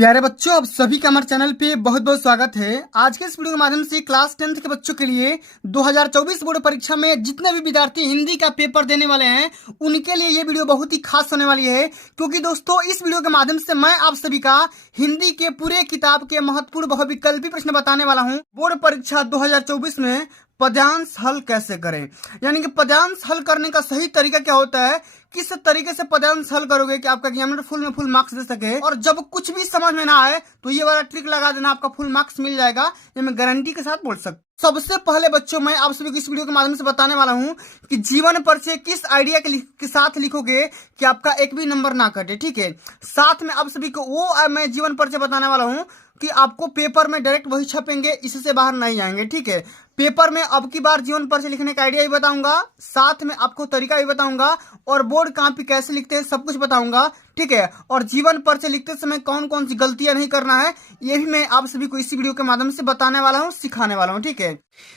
प्यारे बच्चों, आप सभी का हमारे चैनल पे बहुत बहुत स्वागत है। आज के इस वीडियो के माध्यम से क्लास 10th के बच्चों के लिए 2024 बोर्ड परीक्षा में जितने भी विद्यार्थी हिंदी का पेपर देने वाले हैं उनके लिए ये वीडियो बहुत ही खास होने वाली है, क्योंकि दोस्तों इस वीडियो के माध्यम से मैं आप सभी का हिंदी के पूरे किताब के महत्वपूर्ण बहुविकल्पी प्रश्न बताने वाला हूँ। बोर्ड परीक्षा 2024 में पद्यांश हल कैसे करें, यानी कि पद्यांश हल करने का सही तरीका क्या होता है, किस तरीके से पद्यांश हल करोगे कि आपका एग्जामिनर फुल में फुल मार्क्स दे सके। और जब कुछ भी समझ में ना आए तो ये वाला ट्रिक लगा देना, आपका फुल मार्क्स मिल जाएगा, ये मैं गारंटी के साथ बोल सकता। सबसे पहले बच्चों, मैं आप सभी को इस वीडियो के माध्यम से बताने वाला हूं कि जीवन परिचय किस आइडिया के साथ लिखोगे कि आपका एक भी नंबर ना कटे। ठीक है, साथ में आप सभी को वो मैं जीवन परिचय बताने वाला हूं कि आपको पेपर में डायरेक्ट वही छपेंगे, इससे बाहर नहीं जाएंगे। ठीक है, पेपर में अब की बार जीवन परिचय लिखने का आइडिया भी बताऊंगा, साथ में आपको तरीका भी बताऊंगा और बोर्ड कॉपी कैसे लिखते हैं सब कुछ बताऊंगा। ठीक है, और जीवन परिचय लिखते समय कौन कौन सी गलतियां नहीं करना है ये भी मैं आप सभी को इसी वीडियो के माध्यम से बताने वाला हूं, सिखाने वाला हूं। ठीक है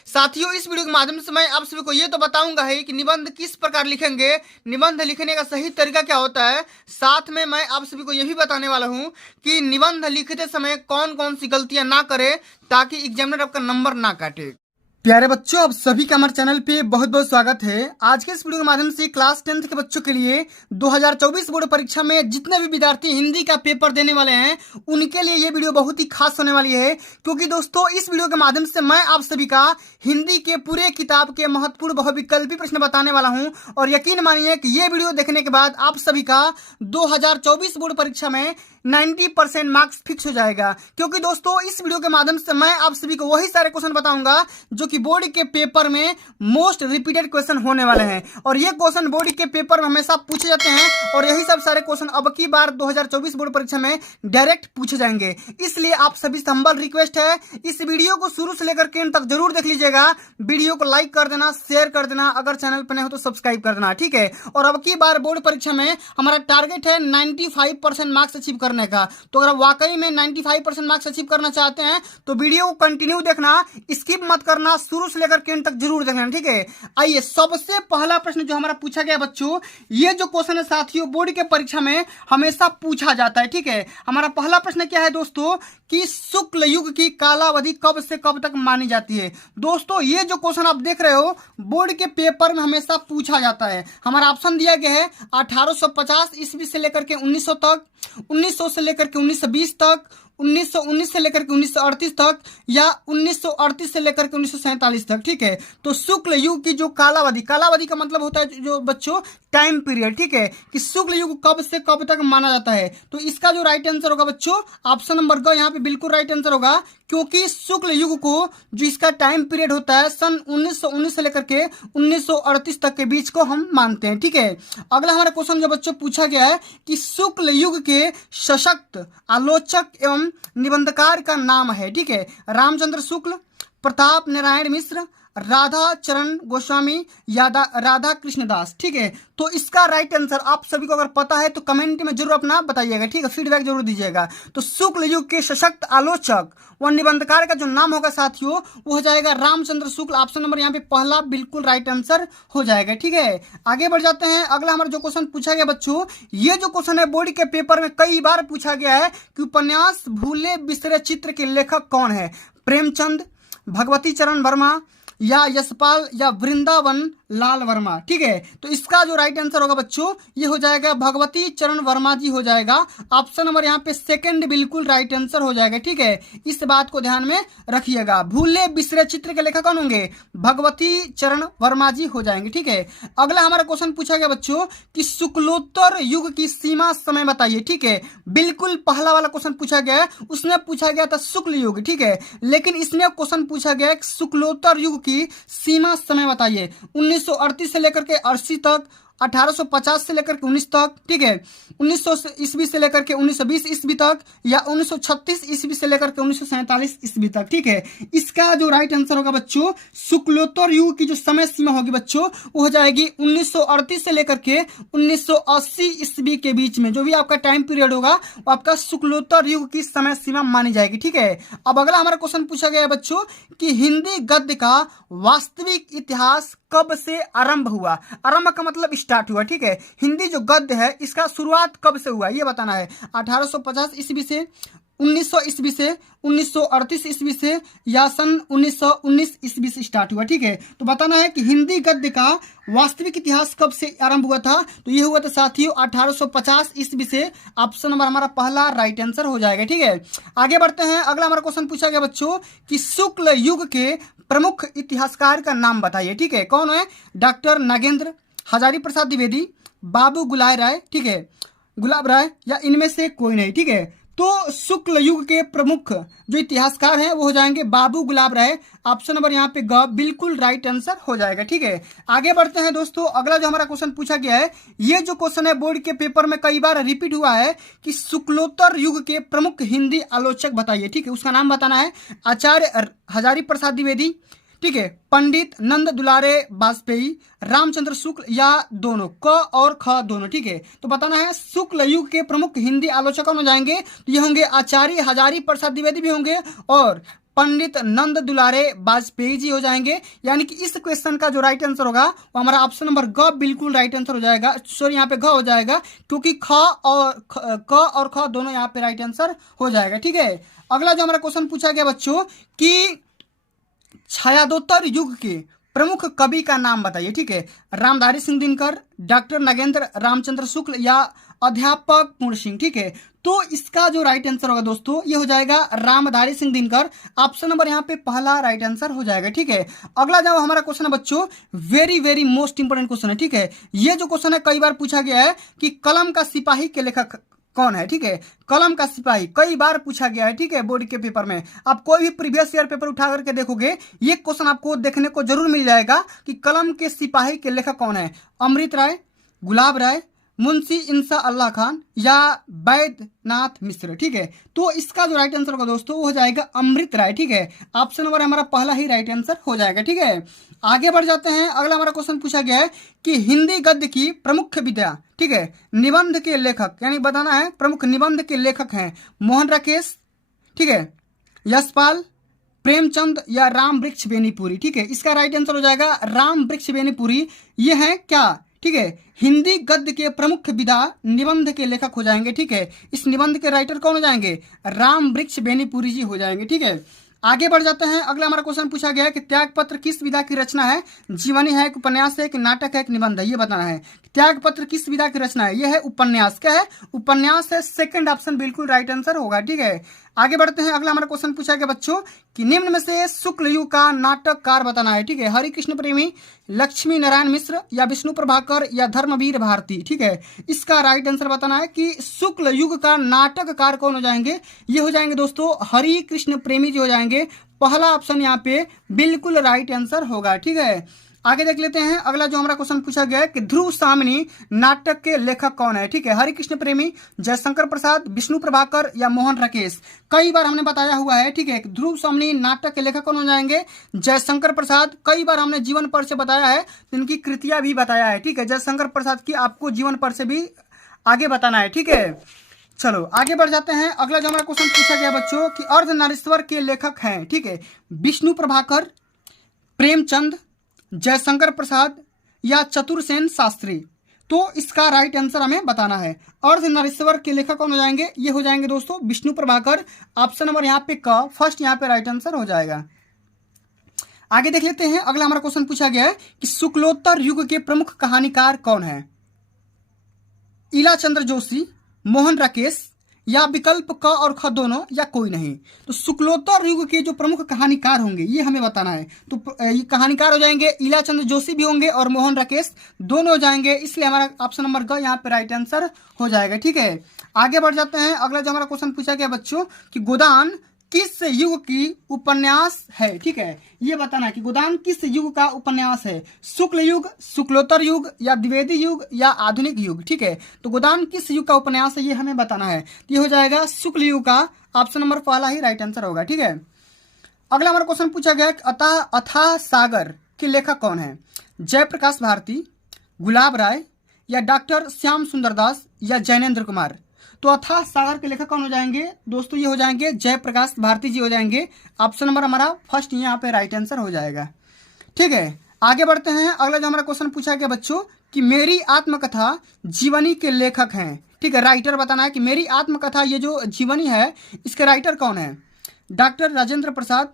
साथियों, इस वीडियो के माध्यम से मैं आप सभी को ये तो बताऊंगा है कि निबंध किस प्रकार लिखेंगे, निबंध लिखने का सही तरीका क्या होता है। साथ में मैं आप सभी को यह भी बताने वाला हूं कि निबंध लिखते समय कौन कौन सी गलतियां ना करें ताकि एग्जामिनर आपका नंबर ना काटे। प्यारे बच्चों, आप सभी का हमारे चैनल पे बहुत बहुत स्वागत है। आज के इस वीडियो के माध्यम से क्लास 10th के बच्चों के लिए 2024 बोर्ड परीक्षा में जितने भी विद्यार्थी हिंदी का पेपर देने वाले हैं उनके लिए ये वीडियो बहुत ही खास होने वाली है, क्योंकि दोस्तों इस वीडियो के माध्यम से मैं आप सभी का हिंदी के पूरे किताब के महत्वपूर्ण बहुविकल्पी प्रश्न बताने वाला हूँ। और यकीन मानिए कि ये वीडियो देखने के बाद आप सभी का 2024 बोर्ड परीक्षा में 90% मार्क्स फिक्स हो जाएगा, क्योंकि दोस्तों इस वीडियो के माध्यम से मैं आप सभी को वही सारे क्वेश्चन बताऊंगा जो कि बोर्ड के पेपर में मोस्ट रिपीटेड क्वेश्चन होने वाले हैं। और ये क्वेश्चन बोर्ड के पेपर में हमेशा पूछे जाते हैं और यही सब सारे क्वेश्चन अब की बार 2024 बोर्ड परीक्षा में डायरेक्ट पूछे जाएंगे। इसलिए आप सभी से हम्बल रिक्वेस्ट है, इस वीडियो को शुरू से लेकर के अंत तक जरूर देख लीजिएगा। वीडियो को लाइक कर देना, शेयर कर देना, अगर चैनल पर नए हो तो सब्सक्राइब कर देना। ठीक है, और अब की बार बोर्ड परीक्षा में हमारा टारगेट है 95% मार्क्स अचीव करने का। तो अगर वाकई में 95% मार्क्स अचीव करना चाहते हैं तो वीडियो को कंटिन्यू देखना, स्किप मत करना, शुरू से लेकर के अंत तक जरूर देखना। ठीक है, आइए सबसे पहला प्रश्न जो हमारा पूछा गया बच्चों, ये जो क्वेश्चन है साथियों बोर्ड के परीक्षा में हमेशा पूछा जाता है। ठीक है, हमारा पहला प्रश्न क्या है दोस्तों कि शुक्ल युग की कालावधि कब से कब तक मानी जाती है। दोस्तों ये जो क्वेश्चन आप देख रहे हो बोर्ड के पेपर में हमेशा पूछा जाता है। हमारा ऑप्शन दिया गया है 1850 ईस्वी से लेकर के 1900 तक, 1900 से लेकर के 1920 तक, 1919 से लेकर के 1938 तक, या 1938 से लेकर के 1947 तक। ठीक है, तो शुक्ल युग की जो कालावधि, कालावधि का मतलब होता है जो बच्चों टाइम पीरियड। ठीक है, कि शुक्ल युग कब से कब तक माना जाता है, तो इसका जो राइट आंसर होगा बच्चों ऑप्शन नंबर ग यहाँ पे बिल्कुल राइट आंसर होगा, क्योंकि शुक्ल युग को जो इसका टाइम पीरियड होता है सन 1919 से लेकर के 1938 तक के बीच को हम मानते हैं। ठीक है, अगला हमारा क्वेश्चन जो बच्चों पूछा गया है कि शुक्ल युग के सशक्त आलोचक एवं निबंधकार का नाम है। ठीक है, रामचंद्र शुक्ल, प्रताप नारायण मिश्र, राधा चरण गोस्वामी या राधा कृष्णदास। ठीक है, तो इसका राइट आंसर आप सभी को अगर पता है तो कमेंट में जरूर अपना बताइएगा। ठीक है, फीडबैक जरूर दीजिएगा। तो शुक्ल युग के सशक्त आलोचक व निबंधकार का जो नाम होगा साथियों वो हो जाएगा रामचंद्र शुक्ल। ऑप्शन नंबर यहाँ पे पहला बिल्कुल राइट आंसर हो जाएगा। ठीक है, आगे बढ़ जाते हैं। अगला हमारा जो क्वेश्चन पूछा गया बच्चों, ये जो क्वेश्चन है बोर्ड के पेपर में कई बार पूछा गया है कि उपन्यास भूले बिसरे चित्र के लेखक कौन है, प्रेमचंद, भगवती चरण वर्मा या यशपाल या वृंदावन लाल वर्मा। ठीक है, तो इसका जो राइट आंसर होगा बच्चों ये हो जाएगा भगवती चरण वर्मा जी हो जाएगा। ऑप्शन नंबर यहाँ पे सेकंड बिल्कुल राइट आंसर हो जाएगा। ठीक है, इस बात को ध्यान में रखिएगा। भूले बिसरे चित्र के लेखक कौन होंगे, भगवती चरण वर्मा जी हो जाएंगे। ठीक है, अगला हमारा क्वेश्चन पूछा गया बच्चों कि शुक्लोत्तर युग की सीमा समय बताइए। ठीक है, बिल्कुल पहला वाला क्वेश्चन पूछा गया है, उसमें पूछा गया था शुक्ल युग। ठीक है, लेकिन इसमें क्वेश्चन पूछा गया शुक्लोत्तर युग की सीमा समय बताइए। 1938 से लेकर के 80 तक, 1850 से लेकर के 19 तक। ठीक है, 1900 ईस्वी से लेकर के 1920 ईस्वी तक, या 1936 ईस्वी से लेकर के 1947 ईस्वी तक। ठीक है, इसका जो राइट आंसर होगा बच्चों शुक्लोत्तर युग की जो समय सीमा होगी बच्चों वो हो जाएगी 1938 से लेकर के 1980 ईस्वी के बीच में। जो भी आपका टाइम पीरियड होगा वो आपका शुक्लोत्तर युग की समय सीमा मानी जाएगी। ठीक है, अब अगला हमारा क्वेश्चन पूछा गया है बच्चों कि हिंदी गद्य का वास्तविक इतिहास कब से आरंभ हुआ। आरंभ का मतलब स्टार्ट हुआ। ठीक है, हिंदी जो गद्य है इसका शुरुआत कब से हुआ ये बताना है। 1850 ईस्वी से, 1900 ईस्वी से 1938 ईस्वी से या सन 1919 ईस्वी से स्टार्ट हुआ। ठीक है, तो बताना है कि हिंदी गद्य का वास्तविक इतिहास कब से आरंभ हुआ था। तो ये हुआ था साथियों 1850 ईस्वी से। ऑप्शन नंबर हमारा पहला राइट आंसर हो जाएगा। ठीक है, आगे बढ़ते हैं। अगला हमारा क्वेश्चन पूछा गया बच्चों कि शुक्ल युग के प्रमुख इतिहासकार का नाम बताइए। ठीक है, कौन है? डॉक्टर नागेंद्र, हजारी प्रसाद द्विवेदी, बाबू गुलाब राय, ठीक है, गुलाब राय, या इनमें से कोई नहीं। ठीक है, तो शुक्ल युग के प्रमुख जो इतिहासकार हैं वो हो जाएंगे बाबू गुलाब राय। ऑप्शन नंबर यहाँ पे ग बिल्कुल राइट आंसर हो जाएगा। ठीक है, आगे बढ़ते हैं दोस्तों। अगला जो हमारा क्वेश्चन पूछा गया है, ये जो क्वेश्चन है बोर्ड के पेपर में कई बार रिपीट हुआ है कि शुक्लोत्तर युग के प्रमुख हिंदी आलोचक बताइए। ठीक है, उसका नाम बताना है। आचार्य हजारी प्रसाद द्विवेदी, ठीक है, पंडित नंद दुलारे वाजपेयी, रामचंद्र शुक्ल, या दोनों, क और ख दोनों। ठीक है, तो बताना है शुक्ल युग के प्रमुख हिंदी आलोचक कौन हो जाएंगे। तो ये होंगे आचार्य हजारी प्रसाद द्विवेदी भी होंगे और पंडित नंद दुलारे वाजपेयी जी हो जाएंगे। यानी कि इस क्वेश्चन का जो राइट आंसर होगा वो हमारा ऑप्शन नंबर ग बिल्कुल राइट आंसर हो जाएगा। सॉरी, यहाँ पे घ हो जाएगा क्योंकि क और ख दोनों यहाँ पे राइट आंसर हो जाएगा। ठीक है, अगला जो हमारा क्वेश्चन पूछा गया बच्चों कि छायादोत्तर युग के प्रमुख कवि का नाम बताइए। ठीक है, रामधारी सिंह दिनकर, डॉक्टर नागेंद्र रामचंद्र शुक्ल, या अध्यापक पूर्ण सिंह। ठीक है, तो इसका जो राइट आंसर होगा दोस्तों ये हो जाएगा रामधारी सिंह दिनकर। ऑप्शन नंबर यहाँ पे पहला राइट आंसर हो जाएगा। ठीक है, अगला जो हमारा क्वेश्चन है बच्चों very very most important question है। ठीक है, ये जो क्वेश्चन है कई बार पूछा गया है कि कलम का सिपाही के लेखक कौन है। ठीक है, कलम का सिपाही कई बार पूछा गया है। ठीक है, बोर्ड के पेपर में आप कोई भी प्रीवियस ईयर पेपर उठा करके देखोगे ये क्वेश्चन आपको देखने को जरूर मिल जाएगा कि कलम के सिपाही के लेखक कौन है। अमृत राय, गुलाब राय, मुंशी इंसा अल्लाह खान, या बैद्यनाथ मिश्र। ठीक है, तो इसका जो राइट आंसर होगा दोस्तों वो हो जाएगा अमृत राय। ठीक है, ऑप्शन नंबर हमारा पहला ही राइट आंसर हो जाएगा। ठीक है, आगे बढ़ जाते हैं। अगला हमारा क्वेश्चन पूछा गया है कि हिंदी गद्य की प्रमुख विधा, ठीक है, निबंध के लेखक, यानी बताना है प्रमुख निबंध के लेखक हैं मोहन राकेश, ठीक है, यशपाल, प्रेमचंद, या राम वृक्ष बेनीपुरी। ठीक है, इसका राइट आंसर हो जाएगा राम वृक्ष बेनीपुरी। ये है क्या? ठीक है, हिंदी गद्य के प्रमुख विधा निबंध के लेखक हो जाएंगे। ठीक है, इस निबंध के राइटर कौन हो जाएंगे? राम वृक्ष बेनीपुरी जी हो जाएंगे। ठीक है, आगे बढ़ जाते हैं। अगला हमारा क्वेश्चन पूछा गया है कि त्यागपत्र किस विधा की रचना है? जीवनी है, एक उपन्यास है, एक नाटक है, एक निबंध है, ये बताना है। त्यागपत्र किस विधा की रचना है? यह है उपन्यास। क्या है? उपन्यास है। सेकंड ऑप्शन बिल्कुल राइट आंसर होगा। ठीक है, आगे बढ़ते हैं। अगला हमारा क्वेश्चन पूछा गया बच्चों कि निम्न में से शुक्ल युग का नाटककार बताना है। ठीक है, हरि कृष्ण प्रेमी, लक्ष्मी नारायण मिश्र, या विष्णु प्रभाकर, या धर्मवीर भारती। ठीक है, इसका राइट आंसर बताना है कि शुक्ल युग का नाटककार कौन हो जाएंगे। ये हो जाएंगे दोस्तों हरि कृष्ण प्रेमी जी हो जाएंगे। पहला ऑप्शन यहाँ पे बिल्कुल राइट आंसर होगा। ठीक है, आगे देख लेते हैं। अगला जो हमारा क्वेश्चन पूछा गया है कि ध्रुव सामनी नाटक के लेखक कौन है। ठीक है, हरि कृष्ण प्रेमी, जयशंकर प्रसाद, विष्णु प्रभाकर, या मोहन राकेश। कई बार हमने बताया हुआ है। ठीक है, ध्रुव सामनी नाटक के लेखक कौन हो जाएंगे? जयशंकर प्रसाद। कई बार हमने जीवन पर से बताया है, इनकी कृतियां भी बताया है। ठीक है, जयशंकर प्रसाद की आपको जीवन पर से भी आगे बताना है। ठीक है, चलो आगे बढ़ जाते हैं। अगला जो हमारा क्वेश्चन पूछा गया बच्चों कि अर्धनारीश्वर के लेखक हैं। ठीक है, विष्णु प्रभाकर, प्रेमचंद, जयशंकर प्रसाद, या चतुरसेन शास्त्री। तो इसका राइट आंसर हमें बताना है। अर्धनारीश्वर के लेखक कौन हो जाएंगे? ये हो जाएंगे दोस्तों विष्णु प्रभाकर। ऑप्शन नंबर यहाँ पे क फर्स्ट यहाँ पे राइट आंसर हो जाएगा। आगे देख लेते हैं। अगला हमारा क्वेश्चन पूछा गया है कि शुक्लोत्तर युग के प्रमुख कहानीकार कौन है? इला चंद्र जोशी, मोहन राकेश, या विकल्प क और ख दोनों, या कोई नहीं। तो शुक्लोत्तर युग के जो प्रमुख कहानीकार होंगे ये हमें बताना है। तो ये कहानीकार हो जाएंगे इला चंद्र जोशी भी होंगे और मोहन राकेश दोनों हो जाएंगे, इसलिए हमारा ऑप्शन नंबर ग यहाँ पे राइट आंसर हो जाएगा। ठीक है, आगे बढ़ जाते हैं। अगला जो हमारा क्वेश्चन पूछा गया बच्चों कि गोदान किस युग की उपन्यास है? ठीक है, ये बताना है कि गोदान किस युग का उपन्यास है। शुक्ल युग, शुक्लोत्तर युग, या द्विवेदी युग, या आधुनिक युग। ठीक है, तो गोदान किस युग का उपन्यास है ये हमें बताना है। ये हो जाएगा शुक्ल युग का। ऑप्शन नंबर पहला ही राइट आंसर होगा। ठीक है, अगला हमारा क्वेश्चन पूछा गया अथाह सागर के लेखक कौन है? जयप्रकाश भारती, गुलाब राय, या डॉक्टर श्याम सुंदर दास, या जैनेन्द्र कुमार। तो अथाह सागर के लेखक कौन हो जाएंगे दोस्तों? ये हो जाएंगे जयप्रकाश भारती जी हो जाएंगे। ऑप्शन नंबर हमारा फर्स्ट यहाँ पे राइट आंसर हो जाएगा। ठीक है, आगे बढ़ते हैं। अगला जो हमारा क्वेश्चन पूछा गया बच्चों कि मेरी आत्मकथा जीवनी के लेखक हैं। ठीक है। राइटर बताना है कि मेरी आत्मकथा ये जो जीवनी है इसके राइटर कौन है, doctor Rajendra Prasad,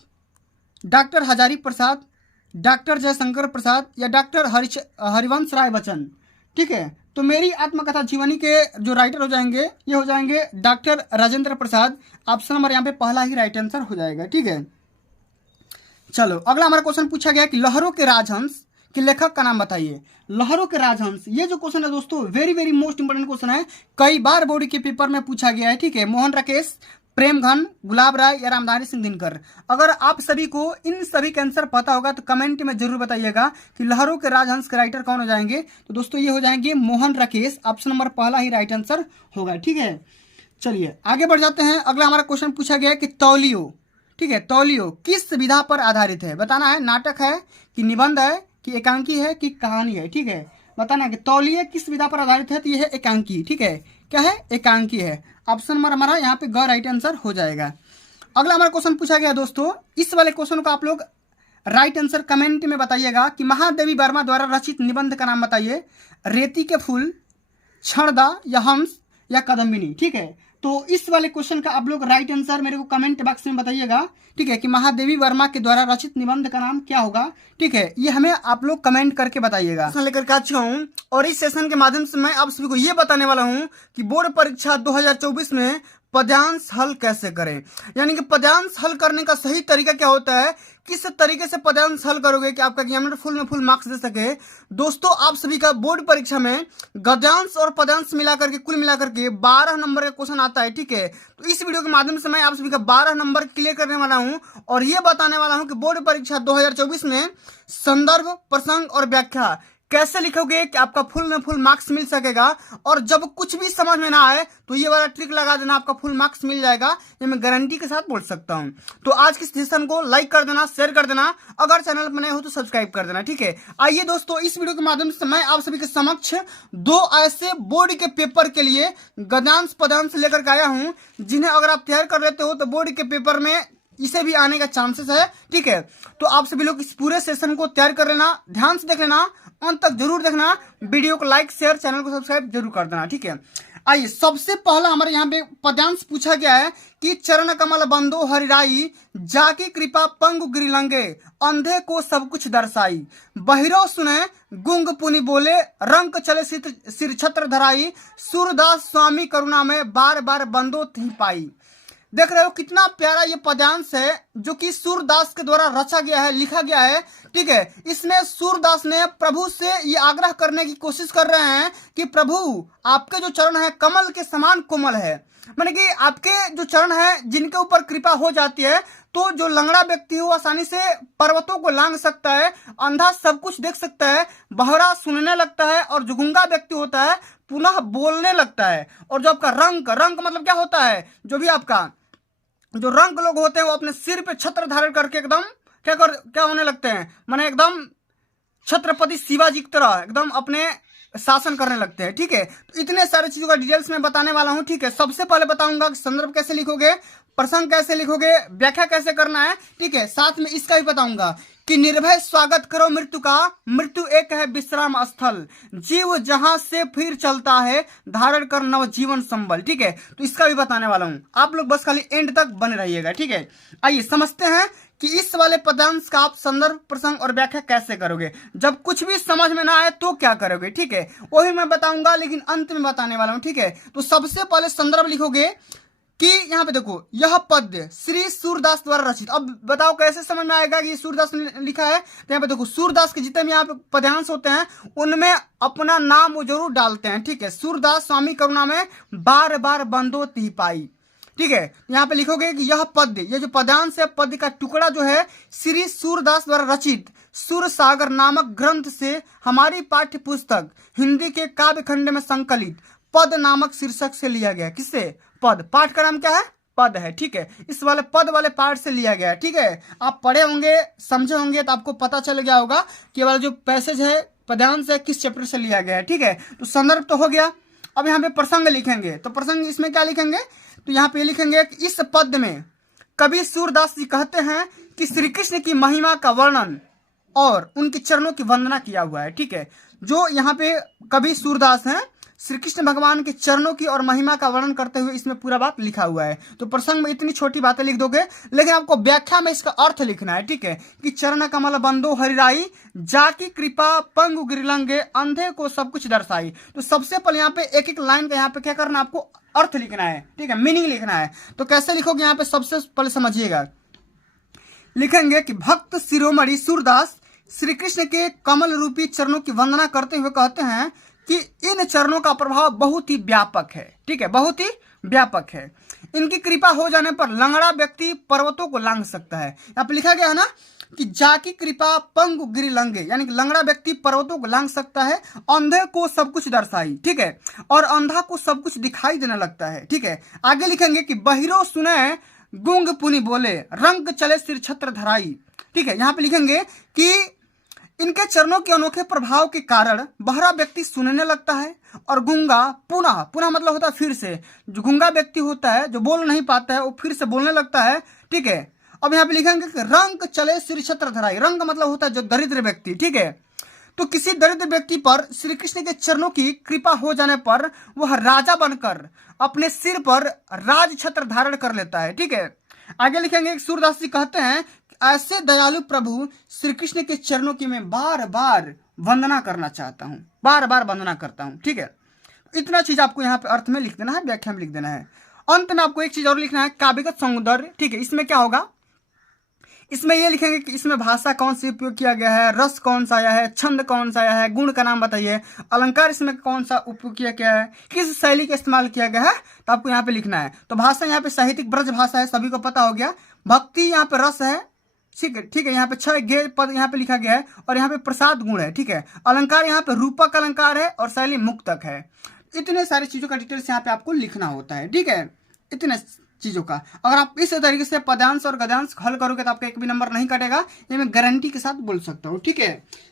doctor Hazari Prasad, doctor Jaishankar Prasad या डॉक्टर हरिवंश राय बच्चन। ठीक है, तो मेरी आत्मकथा जीवनी के जो राइटर हो जाएंगे ये हो जाएंगे doctor Rajendra Prasad. Option number यहाँ पे पहला ही राइट आंसर हो जाएगा। ठीक है, चलो अगला हमारा क्वेश्चन पूछा गया कि लहरों के राजहंस के लेखक का नाम बताइए। लहरों के राजहंस, ये जो क्वेश्चन है दोस्तों very very most important question है, कई बार बोर्ड के पेपर में पूछा गया है। ठीक है, मोहन राकेश, प्रेमघन, गुलाब राय या रामधारी सिंह दिनकर। अगर आप सभी को इन सभी के आंसर पता होगा तो कमेंट में जरूर बताइएगा कि लहरों के राजहंस के राइटर कौन हो जाएंगे। तो दोस्तों ये हो जाएंगे मोहन राकेश, ऑप्शन नंबर पहला ही राइट आंसर होगा। ठीक है, चलिए आगे बढ़ जाते हैं। अगला हमारा क्वेश्चन पूछा गया है कि तौलियो, ठीक है, तौलियो किस विधा पर आधारित है, बताना है। नाटक है कि निबंध है कि एकांकी है कि कहानी है। ठीक है, बताना है कि तौलिया किस विधा पर आधारित है, तो यह है एकांकी। ठीक है, क्या है, एकांकी है। ऑप्शन नंबर हमारा यहाँ पे ग राइट आंसर हो जाएगा। अगला हमारा क्वेश्चन पूछा गया दोस्तों, इस वाले क्वेश्चन को आप लोग राइट आंसर कमेंट में बताइएगा कि महादेवी वर्मा द्वारा रचित निबंध का नाम बताइए। रेती के फूल, क्षणदा या हंस या कदम्बिनी। ठीक है, तो इस वाले क्वेश्चन का आप लोग राइट आंसर मेरे को कमेंट बॉक्स में बताइएगा। ठीक है, कि महादेवी वर्मा के द्वारा रचित निबंध का नाम क्या होगा। ठीक है, ये हमें आप लोग कमेंट करके बताइएगा। लेकर के आ चुका हूँ और इस सेशन के माध्यम से मैं आप सभी को ये बताने वाला हूँ कि बोर्ड परीक्षा 2024 में पद्यांश हल कैसे करें, यानी कि पद्यांश हल करने का सही तरीका क्या होता है, किस तरीके से पद्यांश हल करोगे कि आपका एग्जामिनर फुल में फुल मार्क्स दे सके। दोस्तों आप सभी का बोर्ड परीक्षा में गद्यांश और पद्यांश मिलाकर के कुल मिलाकर के 12 नंबर का क्वेश्चन आता है। ठीक है, तो इस वीडियो के माध्यम से मैं आप सभी का 12 नंबर क्लियर करने वाला हूं और ये बताने वाला हूं कि बोर्ड परीक्षा 2024 में संदर्भ, प्रसंग और व्याख्या कैसे लिखोगे कि आपका फुल में फुल मार्क्स मिल सकेगा। और जब कुछ भी समझ में ना आए तो ये वाला ट्रिक लगा देना, आपका फुल मार्क्स मिल जाएगा, ये मैं गारंटी के साथ बोल सकता हूं। तो आज के सेशन को लाइक कर देना, शेयर कर देना, अगर चैनल पर नए हो तो सब्सक्राइब कर देना। ठीक है, आइए दोस्तों इस वीडियो के माध्यम से मैं आप सभी के समक्ष दो ऐसे बोर्ड के पेपर के लिए गद्यांश पद्यांश लेकर के आया हूं जिन्हें अगर आप तैयार कर लेते हो तो बोर्ड के पेपर में इसे भी आने का चांसेस है। ठीक है, तो आप सभी लोग इस पूरे सेशन को तैयार कर लेना, ध्यान से देख लेना, अंत तक जरूर देखना, वीडियो को लाइक शेयर चैनल को सब्सक्राइब जरूर कर देना। ठीक है, आइए सबसे पहला हमारे यहाँ पे पद्यांश पूछा गया है कि चरण कमल बंदो हरिराई, जाकी कृपा पंगु गिरिलंगे, अंधे को सब कुछ दर्शाई, बहिरो सुने गुंग पुनि बोले, रंक चले सिर छत्र धराई, सूरदास स्वामी करुणा में बार बार बंदो थी पाई। देख रहे हो कितना प्यारा ये पद्यांश है जो कि सूरदास के द्वारा रचा गया है, लिखा गया है। ठीक है, इसमें सूरदास ने प्रभु से ये आग्रह करने की कोशिश कर रहे हैं कि प्रभु आपके जो चरण है कमल के समान कोमल है, माने कि आपके जो चरण है जिनके ऊपर कृपा हो जाती है तो जो लंगड़ा व्यक्ति हो आसानी से पर्वतों को लांघ सकता है, अंधा सब कुछ देख सकता है, बहरा सुनने लगता है और जो गूंगा व्यक्ति होता है पुनः बोलने लगता है। और जो आपका रंक, रंक मतलब क्या होता है, जो भी आपका जो रंक लोग होते हैं वो अपने सिर पे छत्र धारण करके एकदम क्या होने लगते हैं, माने एकदम छत्रपति शिवाजी की तरह एकदम अपने शासन करने लगते हैं। ठीक है, तो इतने सारे चीजों का डिटेल्स में बताने वाला हूं। ठीक है, सबसे पहले बताऊंगा कि संदर्भ कैसे लिखोगे, प्रसंग कैसे लिखोगे, व्याख्या कैसे करना है। ठीक है, साथ में इसका भी बताऊंगा कि निर्भय स्वागत करो मृत्यु का, मृत्यु एक है विश्राम स्थल, जीव जहां से फिर चलता है, धारण कर नव जीवन संबल। ठीक है, तो इसका भी बताने वाला हूं, आप लोग बस खाली एंड तक बने रहिएगा। ठीक है, आइए समझते हैं कि इस वाले पद्यांश का आप संदर्भ, प्रसंग और व्याख्या कैसे करोगे। जब कुछ भी समझ में ना आए तो क्या करोगे। ठीक है, वही मैं बताऊंगा लेकिन अंत में बताने वाला हूं। ठीक है, तो सबसे पहले संदर्भ लिखोगे कि यहाँ पे देखो यह पद्य श्री सूरदास द्वारा रचित। अब बताओ कैसे समझ में आएगा कि सूरदास ने लिखा है, तो यहाँ पे देखो सूरदास के जितने भी यहाँ पे पद्यांश होते हैं उनमें अपना नाम वो जरूर डालते हैं। ठीक है, सूरदास स्वामी करुणा में बार बार बंदो ती पाई। ठीक है, यहाँ पे लिखोगे कि यह पद्य, ये जो पद्यांश है पद्य का टुकड़ा जो है श्री सूरदास द्वारा रचित सुर सागर नामक ग्रंथ से हमारी पाठ्य पुस्तक हिंदी के काव्य खंड में संकलित पद नामक शीर्षक से लिया गया। किससे, पद, पाठ का नाम क्या है, पद है। ठीक है, इस वाले पद वाले पार्ट से लिया गया है। ठीक है, आप पढ़े होंगे समझे होंगे तो आपको पता चल गया होगा कि वाला जो पैसेज है पद्यांश है किस चैप्टर से लिया गया है। ठीक है, तो संदर्भ तो हो गया। अब यहाँ पे प्रसंग लिखेंगे, तो प्रसंग इसमें क्या लिखेंगे, तो यहाँ पे लिखेंगे कि इस पद में कवि सूरदास जी कहते हैं कि श्री कृष्ण की महिमा का वर्णन और उनके चरणों की वंदना किया हुआ है। ठीक है, जो यहाँ पे कवि सूरदास हैं श्री कृष्ण भगवान के चरणों की और महिमा का वर्णन करते हुए इसमें पूरा बात लिखा हुआ है। तो प्रसंग में इतनी छोटी बातें लिख दोगे, लेकिन आपको व्याख्या में इसका अर्थ लिखना है, ठीक है, कि चरण कमल बंदो हरिराई, जाकी कृपा पंगु गिरिलंगे, अंधे को सब कुछ दर्शाई। तो सबसे पहले यहाँ पे एक एक लाइन का यहाँ पे क्या करना, आपको अर्थ लिखना है, ठीक है, मीनिंग लिखना है। तो कैसे लिखोगे यहाँ पे सबसे पहले समझिएगा। लिखेंगे कि भक्त शिरोमणि सूरदास श्री कृष्ण के कमल रूपी चरणों की वंदना करते हुए कहते हैं कि इन चरणों का प्रभाव बहुत ही व्यापक है, ठीक है, बहुत ही व्यापक है। इनकी कृपा हो जाने पर लंगड़ा व्यक्ति पर्वतों को लांघ सकता है। यहाँ पे लिखा गया है ना कि जाकी कृपा पंगु गिरि लंगे, यानी कि लंगड़ा व्यक्ति पर्वतों को लांघ सकता है, अंधे को सब कुछ दर्शाई, ठीक है, और अंधा को सब कुछ दिखाई देने लगता है, ठीक है। आगे लिखेंगे कि बहिरो सुने गुंग पुनि बोले, रंग चले सिर छत्र धराई, ठीक है। यहाँ पे लिखेंगे कि इनके चरणों के अनोखे प्रभाव के कारण बहरा व्यक्ति सुनने लगता है और गूंगा पुनः पुनः मतलब होता है फिर से, जो गूंगा व्यक्ति होता है जो बोल नहीं पाता है वो फिर से बोलने लगता है, ठीक है। अब यहाँ पे लिखेंगे कि रंग चले सिर छत्र धराई, रंग मतलब होता है जो दरिद्र व्यक्ति, ठीक है। तो किसी दरिद्र व्यक्ति पर श्री कृष्ण के चरणों की कृपा हो जाने पर वह राजा बनकर अपने सिर पर राज छत्र धारण कर लेता है, ठीक है। आगे लिखेंगे सूरदास जी कहते हैं ऐसे दयालु प्रभु श्री कृष्ण के चरणों की मैं बार बार वंदना करना चाहता हूँ, बार बार वंदना करता हूँ, ठीक है। इतना चीज आपको यहाँ पे अर्थ में लिख देना है, व्याख्या में लिख देना है। अंत में आपको एक चीज और लिखना है, काव्यगत सौंदर्य, ठीक है। इसमें क्या होगा, इसमें ये लिखेंगे कि इसमें भाषा कौन सी उपयोग किया गया है, रस कौन सा आया है, छंद कौन सा आया है, गुण का नाम बताइए, अलंकार इसमें कौन सा उपयोग किया गया है, किस शैली का इस्तेमाल किया गया है, तो आपको यहाँ पे लिखना है। तो भाषा यहाँ पे साहित्यिक ब्रज भाषा है, सभी को पता हो गया। भक्ति यहाँ पे रस है, ठीक है, ठीक है। यहाँ पे 6 गे पद यहाँ पे लिखा गया है और यहाँ पे प्रसाद गुण है, ठीक है। अलंकार यहाँ पे रूपक अलंकार है और शैली मुक्तक है। इतने सारी चीजों का डिटेल्स यहाँ पे आपको लिखना होता है, ठीक है, इतने चीजों का। अगर आप इस तरीके से पद्यांश और गद्यांश हल करोगे तो आपका एक भी नंबर नहीं कटेगा, ये मैं गारंटी के साथ बोल सकता हूँ, ठीक है।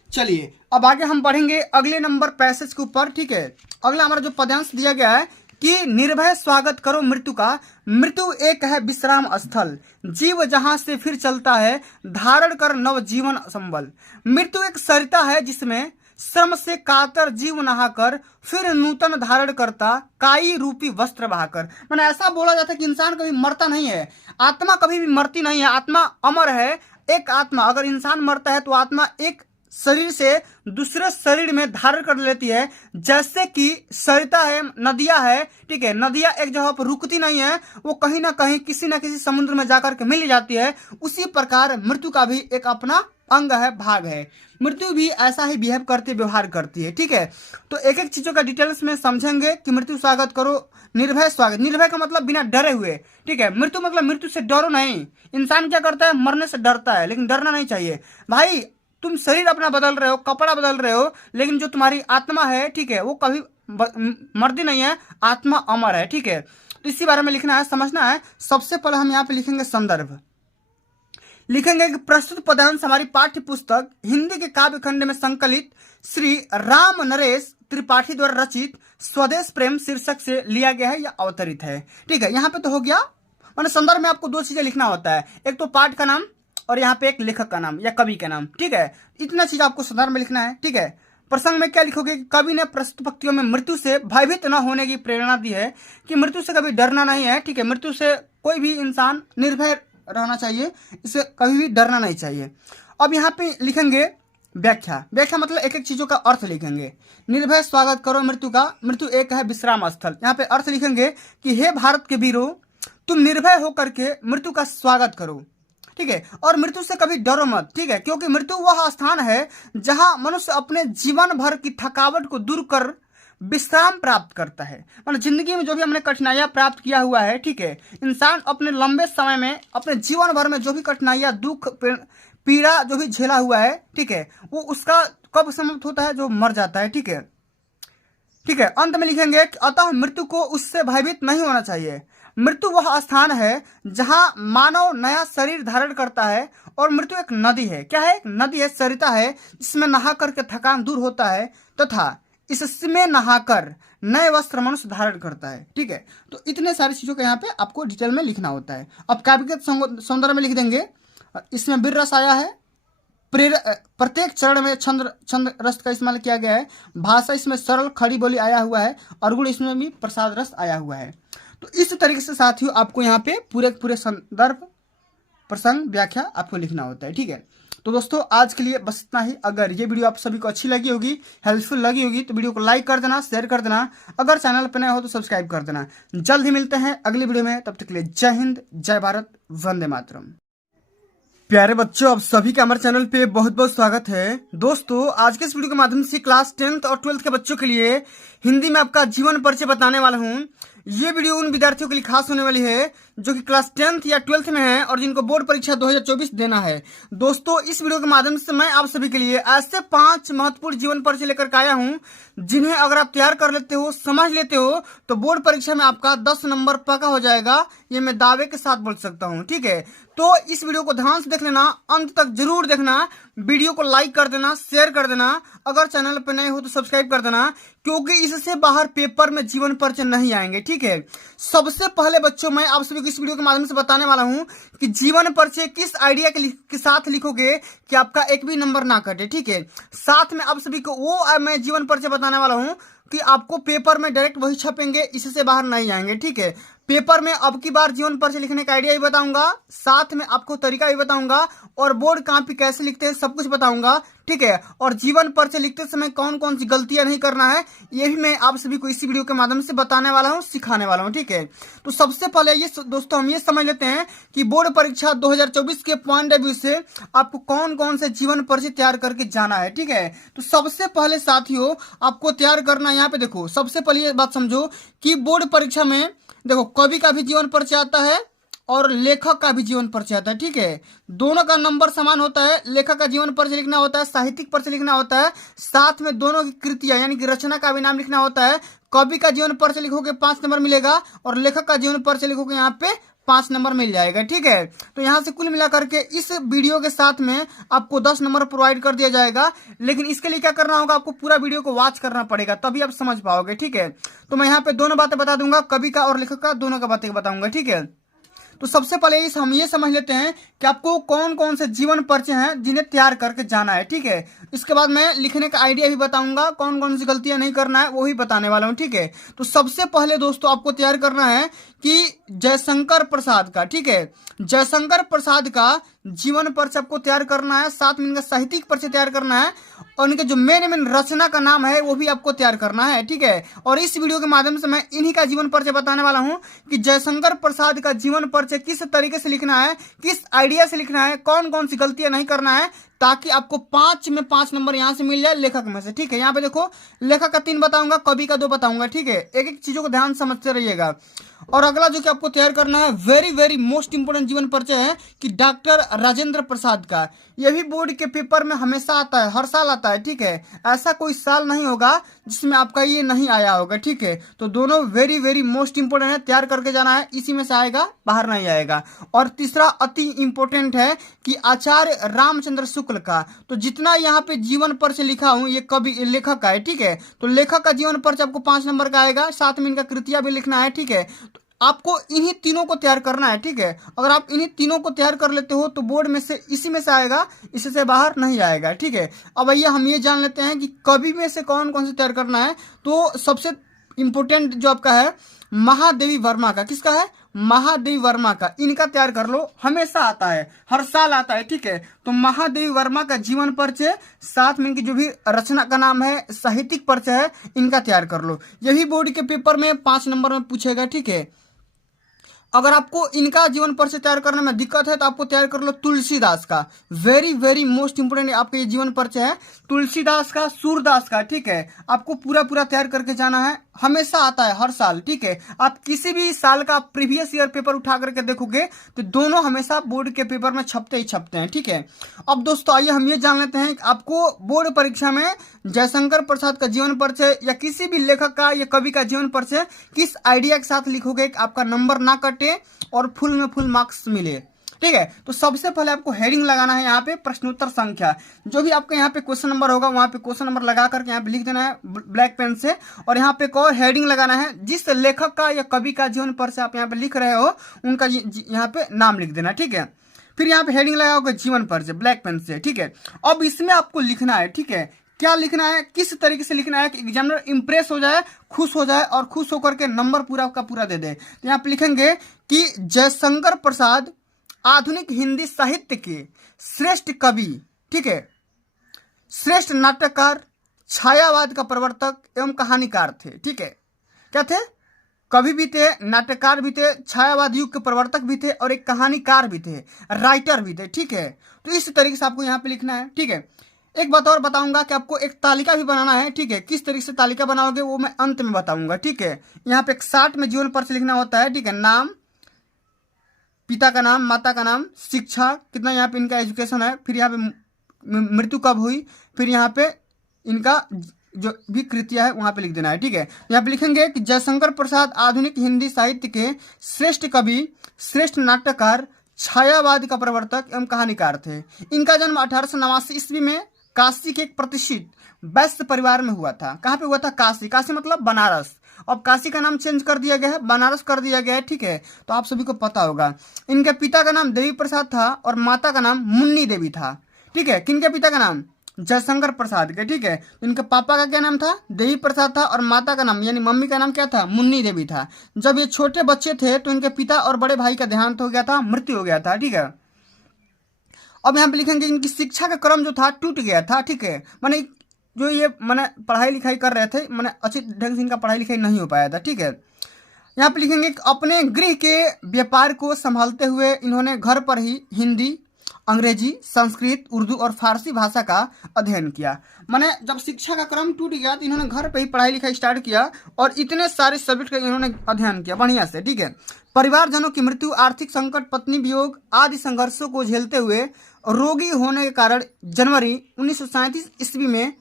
चलिए अब आगे हम बढ़ेंगे अगले नंबर पैसेज के ऊपर, ठीक है। अगला हमारा जो पद्यांश दिया गया है कि निर्भय स्वागत करो मृत्यु का, मृत्यु एक है विश्राम स्थल, जीव जहां से फिर चलता है धारण कर नव जीवन संबल। मृत्यु एक सरिता है जिसमें श्रम से कातर जीव नहाकर फिर नूतन धारण करता काई रूपी वस्त्र बहाकर। मैंने ऐसा बोला जाता है कि इंसान कभी मरता नहीं है, आत्मा कभी भी मरती नहीं है, आत्मा अमर है। एक आत्मा, अगर इंसान मरता है तो आत्मा एक शरीर से दूसरे शरीर में धारण कर लेती है, जैसे कि सरिता है, नदियां है, ठीक है। नदियां एक जगह पर रुकती नहीं है, वो कहीं ना कहीं किसी ना किसी समुद्र में जाकर के मिल जाती है। उसी प्रकार मृत्यु का भी एक अपना अंग है, भाग है। मृत्यु भी ऐसा ही बिहेव करती है, व्यवहार करती है, ठीक है। तो एक एक चीजों का डिटेल्स में समझेंगे कि मृत्यु स्वागत करो, निर्भय स्वागत। निर्भय का मतलब बिना डरे हुए, ठीक है। मृत्यु मतलब मृत्यु से डरो नहीं। इंसान क्या करता है, मरने से डरता है, लेकिन डरना नहीं चाहिए भाई। तुम शरीर अपना बदल रहे हो, कपड़ा बदल रहे हो, लेकिन जो तुम्हारी आत्मा है, ठीक है, वो कभी मरती नहीं है, आत्मा अमर है, ठीक है। तो इसी बारे में लिखना है, समझना है। सबसे पहले हम यहाँ पे लिखेंगे संदर्भ, लिखेंगे कि प्रस्तुत पदांश हमारी पाठ्य पुस्तक हिंदी के काव्य खंड में संकलित श्री राम नरेश त्रिपाठी द्वारा रचित स्वदेश प्रेम शीर्षक से लिया गया है या अवतरित है, ठीक है। यहाँ पे तो हो गया, मैंने संदर्भ में आपको 2 चीजें लिखना होता है, एक तो पाठ का नाम और यहाँ पे एक लेखक का नाम या कवि का नाम, ठीक है। इतना चीज आपको संदर्भ में लिखना है, ठीक है। प्रसंग में क्या लिखोगे, कवि ने प्रस्तुत पंक्तियों में मृत्यु से भयभीत न होने की प्रेरणा दी है, कि मृत्यु से कभी डरना नहीं है, ठीक है। मृत्यु से कोई भी इंसान निर्भय रहना चाहिए, इसे कभी भी डरना नहीं चाहिए। अब यहाँ पे लिखेंगे व्याख्या, व्याख्या मतलब एक एक चीजों का अर्थ लिखेंगे। निर्भय स्वागत करो मृत्यु का, मृत्यु एक है विश्राम स्थल। यहाँ पे अर्थ लिखेंगे कि हे भारत के वीरों, तुम निर्भय होकर के मृत्यु का स्वागत करो, ठीक है, और मृत्यु से कभी डरो मत, ठीक है। क्योंकि मृत्यु वह स्थान है जहां मनुष्य अपने जीवन भर की थकावट को दूर कर विश्राम प्राप्त करता है। मतलब जिंदगी में जो भी हमने कठिनाइयां प्राप्त किया हुआ है, ठीक है, इंसान अपने लंबे समय में अपने जीवन भर में जो भी कठिनाइयां, दुख, पीड़ा जो भी झेला हुआ है, ठीक है, वो उसका कब समाप्त होता है, जो मर जाता है, ठीक है, ठीक है। अंत में लिखेंगे कि अतः मृत्यु को उससे भयभीत नहीं होना चाहिए। मृत्यु वह स्थान है जहां मानव नया शरीर धारण करता है, और मृत्यु एक नदी है। क्या है, एक नदी है, सरिता है, जिसमें नहा करके थकान दूर होता है तथा इसमें नहाकर नए वस्त्र मनुष्य धारण करता है, ठीक है। तो इतने सारी चीजों का यहाँ पे आपको डिटेल में लिखना होता है। अब काव्यगत सौंदर्य में लिख देंगे, इसमें वीर रस आया है, प्रत्येक चरण में छंद छंद रस का इस्तेमाल किया गया है। भाषा इसमें सरल खड़ी बोली आया हुआ है और गुण इसमें भी प्रसाद रस आया हुआ है। तो इस तरीके से साथियों आपको यहाँ पे पूरे संदर्भ प्रसंग व्याख्या आपको लिखना होता है। ठीक है, तो दोस्तों आज के लिए बस इतना ही। अगर ये वीडियो आप सभी को अच्छी लगी होगी, हेल्पफुल लगी होगी, तो वीडियो को लाइक कर देना, शेयर कर देना। अगर चैनल पर नए हो तो सब्सक्राइब कर देना। जल्द ही मिलते हैं अगली वीडियो में, तब तक के लिए जय हिंद, जय भारत, वंदे मातरम। प्यारे बच्चों, आप सभी का हमारे चैनल पे बहुत बहुत स्वागत है। दोस्तों आज के इस वीडियो के माध्यम से क्लास 10th और 12th के बच्चों के लिए हिंदी में आपका जीवन परिचय बताने वाला हूँ। ये वीडियो उन विद्यार्थियों के लिए खास होने वाली है जो कि क्लास 10th या 12th में है और जिनको बोर्ड परीक्षा 2024 देना है। दोस्तों इस वीडियो के माध्यम से मैं आप सभी के लिए ऐसे 5 महत्वपूर्ण जीवन परिचय लेकर के आया हूँ जिन्हें अगर आप तैयार कर लेते हो, समझ लेते हो, तो बोर्ड परीक्षा में आपका 10 नंबर पक्का हो जाएगा। ये मैं दावे के साथ बोल सकता हूँ। ठीक है, तो इस वीडियो को ध्यान से देख लेना, अंत तक जरूर देखना। वीडियो को लाइक कर देना, शेयर कर देना। अगर चैनल पर नए हो तो सब्सक्राइब कर देना, क्योंकि इससे बाहर पेपर में जीवन परिचय नहीं आएंगे। ठीक है, सबसे पहले बच्चों मैं आप सभी को इस वीडियो के माध्यम से बताने वाला हूं कि जीवन परिचय किस आइडिया के साथ लिखोगे कि आपका एक भी नंबर ना कटे। ठीक है, साथ में आप सभी को वो मैं जीवन परिचय बताने वाला हूं कि आपको पेपर में डायरेक्ट वही छपेंगे, इससे बाहर नहीं आएंगे। ठीक है, पेपर में अब की बार जीवन परिचय लिखने का आइडिया भी बताऊंगा, साथ में आपको तरीका भी बताऊंगा और बोर्ड कॉपी कैसे लिखते हैं सब कुछ बताऊंगा। ठीक है, और जीवन परिचय लिखते समय कौन कौन सी गलतियां नहीं करना है ये भी मैं आप सभी को इसी वीडियो के माध्यम से बताने वाला हूं, सिखाने वाला हूं। ठीक है, तो सबसे पहले ये दोस्तों हम ये समझ लेते हैं कि बोर्ड परीक्षा 2024 के पॉइंट ऑफ व्यू से आपको कौन कौन से जीवन परिचय तैयार करके जाना है। ठीक है, तो सबसे पहले साथियों आपको तैयार करना, यहाँ पे देखो सबसे पहले ये बात समझो कि बोर्ड परीक्षा में देखो कवि का भी जीवन परिचय आता है और लेखक का भी जीवन परिचय आता है। ठीक है, दोनों का नंबर समान होता है। लेखक का जीवन परिचय लिखना होता है, साहित्यिक परिचय लिखना होता है, साथ में दोनों की कृतियां यानी कि रचना का भी नाम लिखना होता है। कवि का जीवन परिचय लिखोगे 5 नंबर मिलेगा और लेखक का जीवन परिचय लिखोगे यहाँ पे 5 नंबर मिल जाएगा। ठीक है, तो यहाँ से कुल मिलाकर के इस वीडियो के साथ में आपको 10 नंबर प्रोवाइड कर दिया जाएगा। लेकिन इसके लिए क्या करना होगा, आपको पूरा वीडियो को वॉच करना पड़ेगा, तभी आप समझ पाओगे। ठीक है, तो मैं यहाँ पे दोनों बातें बता दूंगा, कवि का और लेखक का, दोनों का बातें बताऊंगा। ठीक है, तो सबसे पहले हम ये समझ लेते हैं कि आपको कौन कौन से जीवन परिचय हैं जिन्हें तैयार करके जाना है। ठीक है, इसके बाद मैं लिखने का आइडिया भी बताऊंगा, कौन कौन सी गलतियां नहीं करना है वो ही बताने वाला हूं। ठीक है, तो सबसे पहले दोस्तों आपको तैयार करना है कि जयशंकर प्रसाद का, ठीक है, जयशंकर प्रसाद का जीवन परिचय आपको तैयार करना है, साथ में इनका साहित्यिक परिचय तैयार करना है और इनके जो मेन रचना का नाम है वो भी आपको तैयार करना है। ठीक है, और इस वीडियो के माध्यम से मैं इन्हीं का जीवन परिचय बताने वाला हूं कि जयशंकर प्रसाद का जीवन परिचय किस तरीके से लिखना है, किस आइडिया से लिखना है, कौन कौन सी गलतियां नहीं करना है, ताकि आपको 5 में 5 नंबर यहां से मिल जाए लेखक में से। ठीक है, यहाँ पे देखो लेखक का 3 बताऊंगा, कवि का 2 बताऊंगा। ठीक है, एक एक चीजों को ध्यान समझते रहिएगा। और अगला जो कि आपको तैयार करना है, वेरी मोस्ट इंपोर्टेंट जीवन परिचय है कि डॉक्टर राजेंद्र प्रसाद का। यह भी बोर्ड के पेपर में हमेशा आता है, हर साल आता है। ठीक है, ऐसा कोई साल नहीं होगा जिसमें आपका ये नहीं आया होगा। ठीक है, तो दोनों वेरी मोस्ट इंपोर्टेंट है, तैयार करके जाना है, इसी में से आएगा, बाहर नहीं आएगा। और तीसरा अति इंपोर्टेंट है कि आचार्य रामचंद्र शुक्ल का। तो जितना यहाँ पे जीवन परिचय लिखा हूं ये कवि लेखक का है। ठीक है, तो लेखक का जीवन परिचय आपको 5 नंबर का आएगा, साथ में इनका कृतियां भी लिखना है। ठीक है, तो आपको इन्हीं तीनों को तैयार करना है। ठीक है, अगर आप इन्हीं तीनों को तैयार कर लेते हो तो बोर्ड में से इसी में से आएगा, इसी से बाहर नहीं आएगा। ठीक है, अब आइए हम ये जान लेते हैं कि कवि में से कौन कौन से तैयार करना है। तो सबसे इंपोर्टेंट जो आपका है महादेवी वर्मा का, किसका है, महादेवी वर्मा का, इनका तैयार कर लो, हमेशा आता है, हर साल आता है। ठीक है, तो महादेवी वर्मा का जीवन परिचय, साथ में इनकी जो भी रचना का नाम है, साहित्यिक परिचय है, इनका तैयार कर लो। यही बोर्ड के पेपर में 5 नंबर में पूछेगा। ठीक है, अगर आपको इनका जीवन परिचय तैयार करने में दिक्कत है तो आपको तैयार कर लो तुलसीदास का। वेरी मोस्ट इंपोर्टेंट आपका ये जीवन परिचय है, तुलसीदास का, सूरदास का। ठीक है, आपको पूरा तैयार करके जाना है, हमेशा आता है, हर साल। ठीक है, आप किसी भी साल का प्रीवियस ईयर पेपर उठा करके देखोगे तो दोनों हमेशा बोर्ड के पेपर में छपते ही छपते हैं। ठीक है, अब दोस्तों आइए हम ये जान लेते हैं कि आपको बोर्ड परीक्षा में जयशंकर प्रसाद का जीवन परिचय या किसी भी लेखक का या कवि का जीवन परिचय किस आइडिया के साथ लिखोगे कि आपका नंबर ना कटे और फुल में फुल मार्क्स मिले। ठीक है, तो सबसे पहले आपको हेडिंग लगाना है यहाँ पे प्रश्नोत्तर संख्या, जो भी आपके यहाँ पे क्वेश्चन नंबर होगा वहां पे क्वेश्चन नंबर लगा करके यहाँ पे लिख देना है ब्लैक पेन से, और यहाँ पे एक और हेडिंग लगाना है, जिस लेखक का या कवि का जीवन परिचय आप यहाँ पे लिख रहे हो उनका यहाँ पे नाम लिख देना। ठीक है, फिर यहाँ पे हेडिंग लगा होगा जीवन परिचय ब्लैक पेन से, ठीक है। अब इसमें आपको लिखना है, ठीक है, क्या लिखना है, किस तरीके से लिखना है कि एग्जामिनर इंप्रेस हो जाए, खुश हो जाए और खुश होकर के नंबर पूरा का पूरा दे दे। तो यहाँ पे लिखेंगे कि जयशंकर प्रसाद आधुनिक हिंदी साहित्य के श्रेष्ठ कवि, ठीक है, श्रेष्ठ नाटककार, छायावाद का प्रवर्तक एवं कहानीकार थे, ठीक है। क्या थे? कवि भी थे, नाटककार भी थे, छायावाद युग के प्रवर्तक भी थे और एक कहानीकार भी थे, राइटर भी थे, ठीक है। तो इस तरीके से आपको यहाँ पे लिखना है, ठीक है। एक बात और बताऊंगा कि आपको एक तालिका भी बनाना है, ठीक है। किस तरीके से तालिका बनाओगे वो मैं अंत में बताऊंगा, ठीक है। यहाँ पे एक 60 में जीवन परिचय लिखना होता है, ठीक है। नाम, पिता का नाम, माता का नाम, शिक्षा कितना, यहाँ पे इनका एजुकेशन है, फिर यहाँ पे मृत्यु कब हुई, फिर यहाँ पे इनका जो भी कृतियां है वहां पे लिख देना है, ठीक है। यहाँ पे लिखेंगे कि जयशंकर प्रसाद आधुनिक हिंदी साहित्य के श्रेष्ठ कवि, श्रेष्ठ नाटककार, छायावाद का प्रवर्तक एवं कहानीकार थे। इनका जन्म 1889 ईस्वी में काशी के एक प्रतिष्ठित वैश्य परिवार में हुआ था। कहाँ पे हुआ था? काशी। काशी मतलब बनारस। अब काशी का नाम चेंज कर दिया गया है, बनारस कर दिया गया है, ठीक है। तो आप सभी को पता होगा। इनके पिता का नाम देवी प्रसाद था और माता का नाम मुन्नी देवी था, ठीक है। किनके पिता का नाम? जयशंकर प्रसाद के, ठीक है। इनके पापा का क्या नाम था? देवी प्रसाद था और माता का नाम यानी मम्मी का नाम क्या था? मुन्नी देवी था। जब ये छोटे बच्चे थे तो इनके पिता और बड़े भाई का देहांत हो गया था, मृत्यु हो गया था, ठीक है। अब यहाँ पे लिखेंगे इनकी शिक्षा का क्रम जो था टूट गया था, ठीक है। माने जो ये माने पढ़ाई लिखाई कर रहे थे, माने अच्छी ढंग से इनका पढ़ाई लिखाई नहीं हो पाया था, ठीक है। यहाँ पे लिखेंगे अपने गृह के व्यापार को संभालते हुए इन्होंने घर पर ही हिंदी, अंग्रेजी, संस्कृत, उर्दू और फारसी भाषा का अध्ययन किया। माने जब शिक्षा का क्रम टूट गया तो इन्होंने घर पे ही पढ़ाई लिखाई स्टार्ट किया और इतने सारे सब्जेक्ट का इन्होंने अध्ययन किया बढ़िया से, ठीक है। परिवारजनों की मृत्यु, आर्थिक संकट, पत्नी वियोग आदि संघर्षों को झेलते हुए रोगी होने के कारण जनवरी 1937 ईस्वी में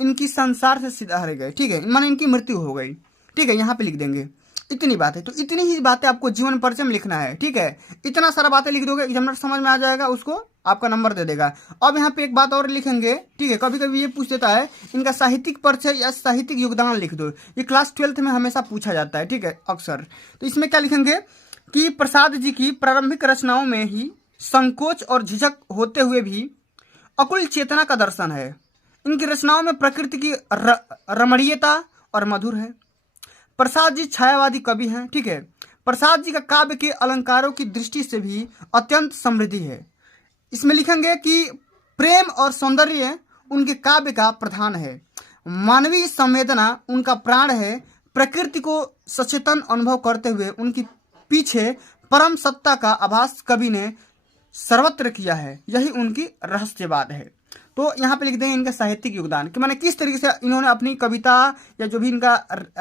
इनकी संसार से सिधारे गए, ठीक है। माने इनकी मृत्यु हो गई, ठीक है। यहाँ पे लिख देंगे इतनी बात है। तो इतनी ही बातें आपको जीवन परिचय में लिखना है, ठीक है। इतना सारा बातें लिख दोगे एग्जामिनर समझ में आ जाएगा, उसको आपका नंबर दे देगा। अब यहाँ पे एक बात और लिखेंगे, ठीक है। कभी कभी ये पूछ देता है इनका साहित्यिक परिचय या साहित्यिक योगदान लिख दो। ये क्लास 12th में हमेशा पूछा जाता है, ठीक है, अक्सर। तो इसमें क्या लिखेंगे कि प्रसाद जी की प्रारंभिक रचनाओं में ही संकोच और झिझक होते हुए भी अकुल चेतना का दर्शन है। इनकी रचनाओं में प्रकृति की रमणीयता और मधुर है। प्रसाद जी छायावादी कवि हैं, ठीक है। प्रसाद जी का काव्य के अलंकारों की दृष्टि से भी अत्यंत समृद्धि है। इसमें लिखेंगे कि प्रेम और सौंदर्य उनके काव्य का प्रधान है। मानवीय संवेदना उनका प्राण है। प्रकृति को सचेतन अनुभव करते हुए उनके पीछे परम सत्ता का आभास कवि ने सर्वत्र किया है। यही उनकी रहस्यवाद है। तो यहाँ पे लिख देंगे इनका साहित्यिक योगदान कि माने किस तरीके से इन्होंने अपनी कविता या जो भी इनका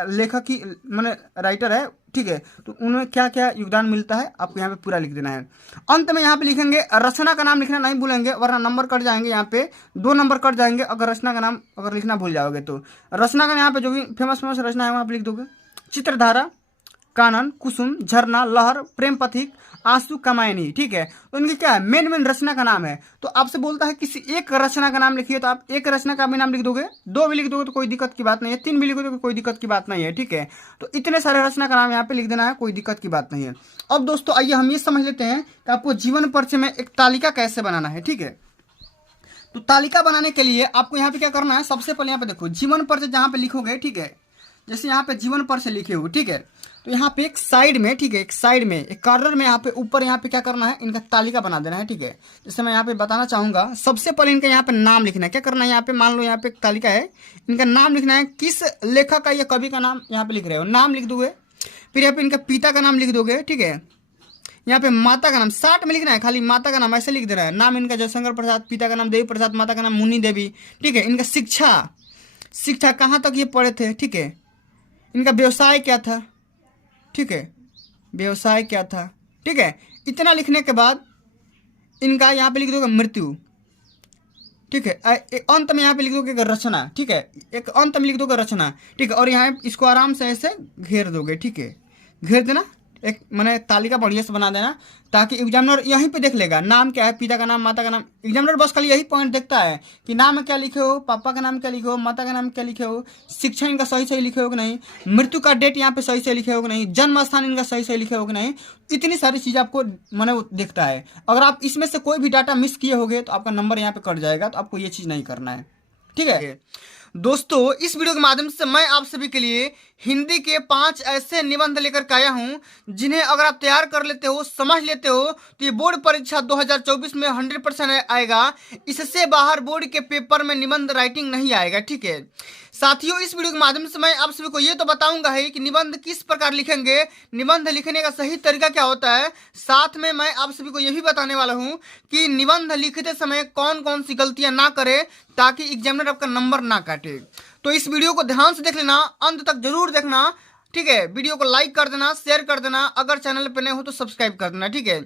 लेखक की माने राइटर है, ठीक है, तो उन्हें क्या क्या योगदान मिलता है आपको यहाँ पे पूरा लिख देना है। अंत में यहाँ पे लिखेंगे रचना का नाम लिखना नहीं भूलेंगे वरना नंबर कट जाएंगे। यहाँ पे 2 नंबर कट जाएंगे अगर रचना का नाम अगर लिखना भूल जाओगे तो। रचना का यहाँ पे जो भी फेमस रचना है वहाँ पे लिख दोगे। चित्रधारा, कानन, कुसुम, झरना, लहर, प्रेम पथिक, आंसू, कमायनी, ठीक है। तो इनकी क्या है? मेन रचना का नाम है। तो आपसे बोलता है किसी एक रचना का नाम लिखिए तो आप एक रचना का भी नाम लिख दोगे, 2 भी लिख दोगे तो कोई दिक्कत की बात नहीं है, 3 भी लिख दोगे तो कोई दिक्कत की बात नहीं है, ठीक है। तो इतने सारे रचना का नाम यहाँ पे लिख देना है, कोई दिक्कत की बात नहीं है। अब दोस्तों आइए हम ये समझ लेते हैं कि आपको जीवन परिचय में एक तालिका कैसे बनाना है, ठीक है। तो तालिका बनाने के लिए आपको यहाँ पे क्या करना है, सबसे पहले यहाँ पे देखो जीवन परिचय जहाँ पे लिखोगे, ठीक है, जैसे यहाँ पे जीवन परिचय लिखे हो, ठीक है, तो यहाँ पे एक साइड में, ठीक है, एक साइड में एक कॉर्नर में यहाँ पे ऊपर यहाँ पे क्या करना है, इनका तालिका बना देना है, ठीक है। जैसे मैं यहाँ पे बताना चाहूंगा, सबसे पहले इनका यहाँ पे नाम लिखना है। क्या करना है, यहाँ पे मान लो यहाँ पे एक तालिका है, इनका नाम लिखना है। किस लेखक का या कवि का नाम यहाँ पे लिख रहे हो, नाम लिख दोगे। फिर यहाँ पे इनका पिता का नाम लिख दोगे, ठीक है। यहाँ पे माता का नाम 60 में लिखना है, खाली माता का नाम ऐसे लिख देना है। नाम इनका जयशंकर प्रसाद, पिता का नाम देवी प्रसाद, माता का नाम मुन्नी देवी, ठीक है। इनका शिक्षा कहाँ तक ये पढ़े थे, ठीक है। इनका व्यवसाय क्या था, ठीक है, व्यवसाय क्या था, ठीक है। इतना लिखने के बाद इनका यहाँ पे लिख दोगे मृत्यु, ठीक है। एक अंत में यहाँ पे लिख दोगे रचना, ठीक है, एक अंत में लिख दोगे रचना, ठीक है। और यहाँ इसको आराम से ऐसे घेर दोगे, ठीक है, घेर देना, एक मैंने तालिका बढ़िया से बना देना, ताकि एग्जामिनर यहीं पे देख लेगा नाम क्या है, पिता का नाम, माता का नाम। एग्जामिनर बस खाली यही पॉइंट देखता है कि नाम क्या लिखे हो, पापा का नाम क्या लिखे हो, माता का नाम क्या लिखे हो, शिक्षा इनका सही सही लिखे हो कि नहीं, मृत्यु का डेट यहाँ पे सही सही लिखे हो कि नहीं, जन्म स्थान इनका सही सही लिखे हो कि नहीं। इतनी सारी चीज़ आपको मैंने वो देखता है। अगर आप इसमें से कोई भी डाटा मिस किए होगे तो आपका नंबर यहाँ पे कट जाएगा, तो आपको ये चीज़ नहीं करना है, ठीक है। दोस्तों, इस वीडियो के माध्यम से मैं आप सभी के लिए हिंदी के 5 ऐसे निबंध लेकर के आया हूं जिन्हें अगर आप तैयार कर लेते हो, समझ लेते हो, तो ये बोर्ड परीक्षा 2024 में 100% आएगा। इससे बाहर बोर्ड के पेपर में निबंध राइटिंग नहीं आएगा, ठीक है। साथियों, इस वीडियो के माध्यम से मैं आप सभी को ये तो बताऊंगा ही कि निबंध किस प्रकार लिखेंगे, निबंध लिखने का सही तरीका क्या होता है। साथ में मैं आप सभी को ये भी बताने वाला हूँ कि निबंध लिखते समय कौन कौन सी गलतियां ना करें ताकि एग्जामिनर आपका नंबर ना काटे। तो इस वीडियो को ध्यान से देख लेना, अंत तक जरूर देखना, ठीक है। वीडियो को लाइक कर देना, शेयर कर देना, अगर चैनल पे नए हो तो सब्सक्राइब कर देना, ठीक है।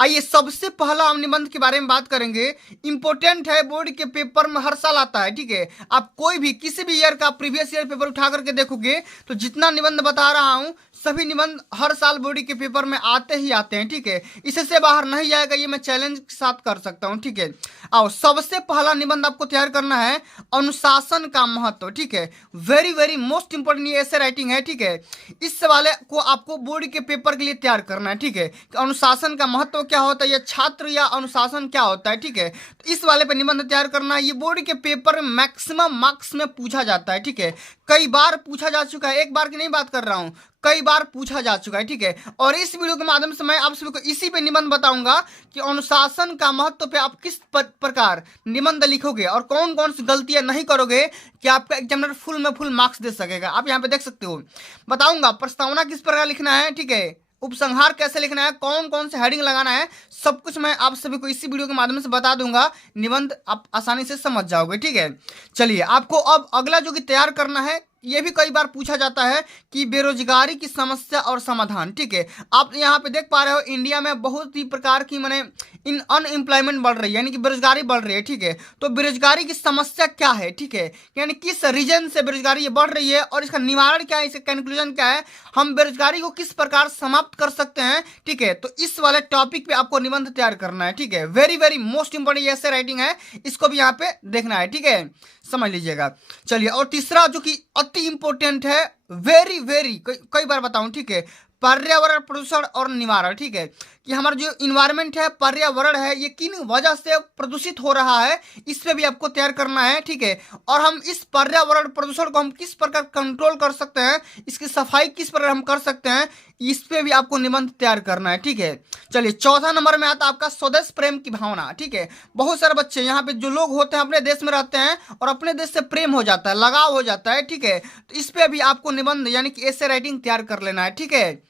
आइए, सबसे पहला हम निबंध के बारे में बात करेंगे। इंपॉर्टेंट है, बोर्ड के पेपर में हर साल आता है, ठीक है। आप कोई भी किसी भी ईयर का प्रीवियस ईयर पेपर उठा करके देखोगे तो जितना निबंध बता रहा हूं सभी निबंध हर साल बोर्ड के पेपर में आते ही आते हैं, ठीक है। इससे बाहर नहीं जाएगा, ये मैं चैलेंज के साथ कर सकता हूं, ठीक है। आओ, सबसे पहला निबंध आपको तैयार करना है अनुशासन का महत्व, ठीक है। वेरी वेरी मोस्ट इंपोर्टेंट ये ऐसे राइटिंग है, ठीक है। इस सवाल को आपको बोर्ड के पेपर के लिए तैयार करना है, ठीक है। कि अनुशासन का महत्व क्या होता है, या छात्र या अनुशासन क्या होता है, ठीक है। तो इस वाले पे निबंध तैयार करना है। ये बोर्ड के पेपर में मैक्सिमम मार्क्स में पूछा जाता है, ठीक है। कई बार पूछा जा चुका है, एक बार की नहीं बात कर रहा हूं, कई बार पूछा जा चुका है, ठीक है। और इस वीडियो के माध्यम से मैं आप सभी को इसी पे निबंध बताऊंगा कि अनुशासन का महत्व पे आप किस प्रकार निबंध लिखोगे और कौन कौन सी गलतियां नहीं करोगे कि आपका एग्जामिनर फुल में फुल मार्क्स दे सकेगा। आप यहाँ पे देख सकते हो, बताऊंगा प्रस्तावना किस प्रकार लिखना है, ठीक है। उपसंहार कैसे लिखना है, कौन कौन से हेडिंग लगाना है, सब कुछ मैं आप सभी को इसी वीडियो के माध्यम से बता दूंगा। निबंध आप आसानी से समझ जाओगे, ठीक है। चलिए, आपको अब अगला जो कि तैयार करना है, ये भी कई बार पूछा जाता है कि बेरोजगारी की समस्या और समाधान, ठीक है। आप यहाँ पे देख पा रहे हो इंडिया में बहुत ही प्रकार की माने इन अनएम्प्लॉयमेंट बढ़ रही है, यानी कि बेरोजगारी बढ़ रही है, ठीक है। तो बेरोजगारी की समस्या क्या है, ठीक है, यानी किस रीजन से बेरोजगारी ये बढ़ रही है और इसका निवारण क्या है, इसका कंक्लूजन क्या है, हम बेरोजगारी को किस प्रकार समाप्त कर सकते हैं, ठीक है। तो इस वाले टॉपिक पे आपको निबंध तैयार करना है, ठीक है। वेरी वेरी मोस्ट इंपोर्टेंट ऐसे राइटिंग है, इसको भी यहाँ पे देखना है, ठीक है, समझ लीजिएगा। चलिए, और तीसरा जो कि अति इंपॉर्टेंट है, वेरी वेरी कई बार बताऊं, ठीक है, पर्यावरण प्रदूषण और निवारण, ठीक है। कि हमारा जो इन्वायरमेंट है, पर्यावरण है, ये किन वजह से प्रदूषित हो रहा है, इस पे भी आपको तैयार करना है, ठीक है। और हम इस पर्यावरण प्रदूषण को हम किस प्रकार कंट्रोल कर सकते हैं, इसकी सफाई किस प्रकार हम कर सकते हैं, इस पे भी आपको निबंध तैयार करना है, ठीक है। चलिए, चौथा नंबर में आता है आपका स्वदेश प्रेम की भावना, ठीक है। बहुत सारे बच्चे यहाँ पे जो लोग होते हैं अपने देश में रहते हैं और अपने देश से प्रेम हो जाता है, लगाव हो जाता है, ठीक है। तो इस पे भी आपको निबंध यानी कि ऐसे राइटिंग तैयार कर लेना है, ठीक है।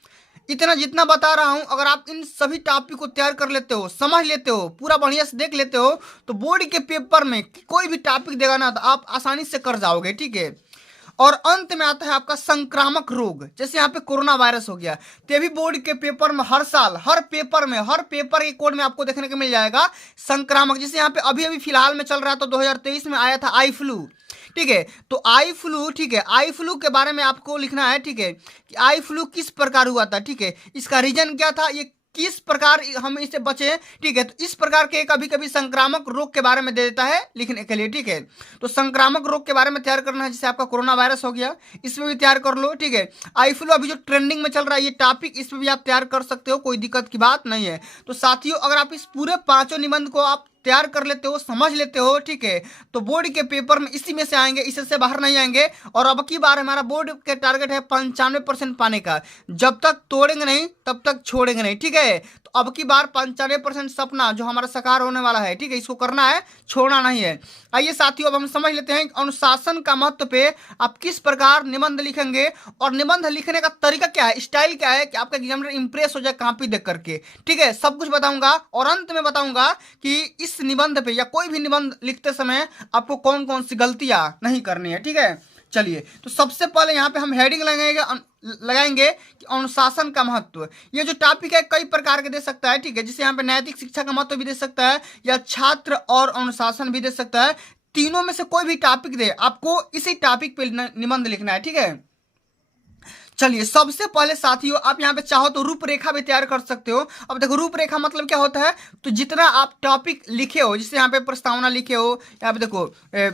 इतना जितना बता रहा हूं, अगर आप इन सभी टॉपिक को तैयार कर लेते हो, समझ लेते हो, पूरा बढ़िया से देख लेते हो, तो बोर्ड के पेपर में कोई भी टॉपिक देगा ना तो आप आसानी से कर जाओगे, ठीक है। और अंत में आता है आपका संक्रामक रोग, जैसे यहाँ पे कोरोना वायरस हो गया, तो भी बोर्ड के पेपर में हर साल हर पेपर के कोड में आपको देखने को मिल जाएगा संक्रामक। जैसे यहाँ पे अभी अभी फिलहाल में चल रहा है, तो 2023 में आया था आई फ्लू, ठीक है। तो आई फ्लू, ठीक है, आई फ्लू के बारे में आपको लिखना है, ठीक है, कि आई फ्लू किस प्रकार हुआ था, ठीक है, इसका रीजन क्या था, ये किस प्रकार हम इससे बचे, ठीक है। तो इस प्रकार के कभी कभी संक्रामक रोग के बारे में दे देता है लिखने के लिए, ठीक है। तो संक्रामक रोग के बारे में तैयार करना है, जैसे आपका कोरोना वायरस हो गया, इसमें भी तैयार कर लो, ठीक है। आई फ्लू अभी जो ट्रेंडिंग में चल रहा है ये टॉपिक, इसमें भी आप तैयार कर सकते हो, कोई दिक्कत की बात नहीं है। तो साथियों, अगर आप इस पूरे 5 निबंध को आप तैयार कर लेते हो, समझ लेते हो, ठीक है, तो बोर्ड के पेपर में इसी में से आएंगे, इससे बाहर नहीं आएंगे। और अब की बार हमारा बोर्ड के टारगेट है 95% पाने का, जब तक तोड़ेंगे नहीं तब तक छोड़ेंगे नहीं, ठीक है। तो अब की बार 95% सपना जो हमारा साकार होने वाला है, ठीक है, इसको करना है, छोड़ना नहीं है। आइए साथियों, अब हम समझ लेते हैं अनुशासन का महत्व पे आप किस प्रकार निबंध लिखेंगे और निबंध लिखने का तरीका क्या है, स्टाइल क्या है, कि आपका एग्जामिनर इंप्रेस हो जाए कॉपी देख करके, ठीक है। सब कुछ बताऊंगा और अंत में बताऊंगा कि इस निबंध पे या कोई भी निबंध लिखते समय आपको कौन कौन सी गलतियां नहीं करनी है, ठीक है। चलिए, तो सबसे पहले यहाँ पे हम हेडिंग लगाएंगे कि अनुशासन का महत्व। ये जो टॉपिक है कई प्रकार के दे सकता है, ठीक है, जिसे यहाँ पे नैतिक शिक्षा का महत्व भी दे सकता है या छात्र और अनुशासन भी दे सकता है। तीनों में से कोई भी टॉपिक दे, आपको इसी टॉपिक पे निबंध लिखना है, ठीक है। चलिए सबसे पहले साथियों आप यहाँ पे चाहो तो रूपरेखा भी तैयार कर सकते हो। अब देखो रूपरेखा मतलब क्या होता है, तो जितना आप टॉपिक लिखे हो, जैसे यहाँ पे प्रस्तावना लिखे हो, यहाँ पे देखो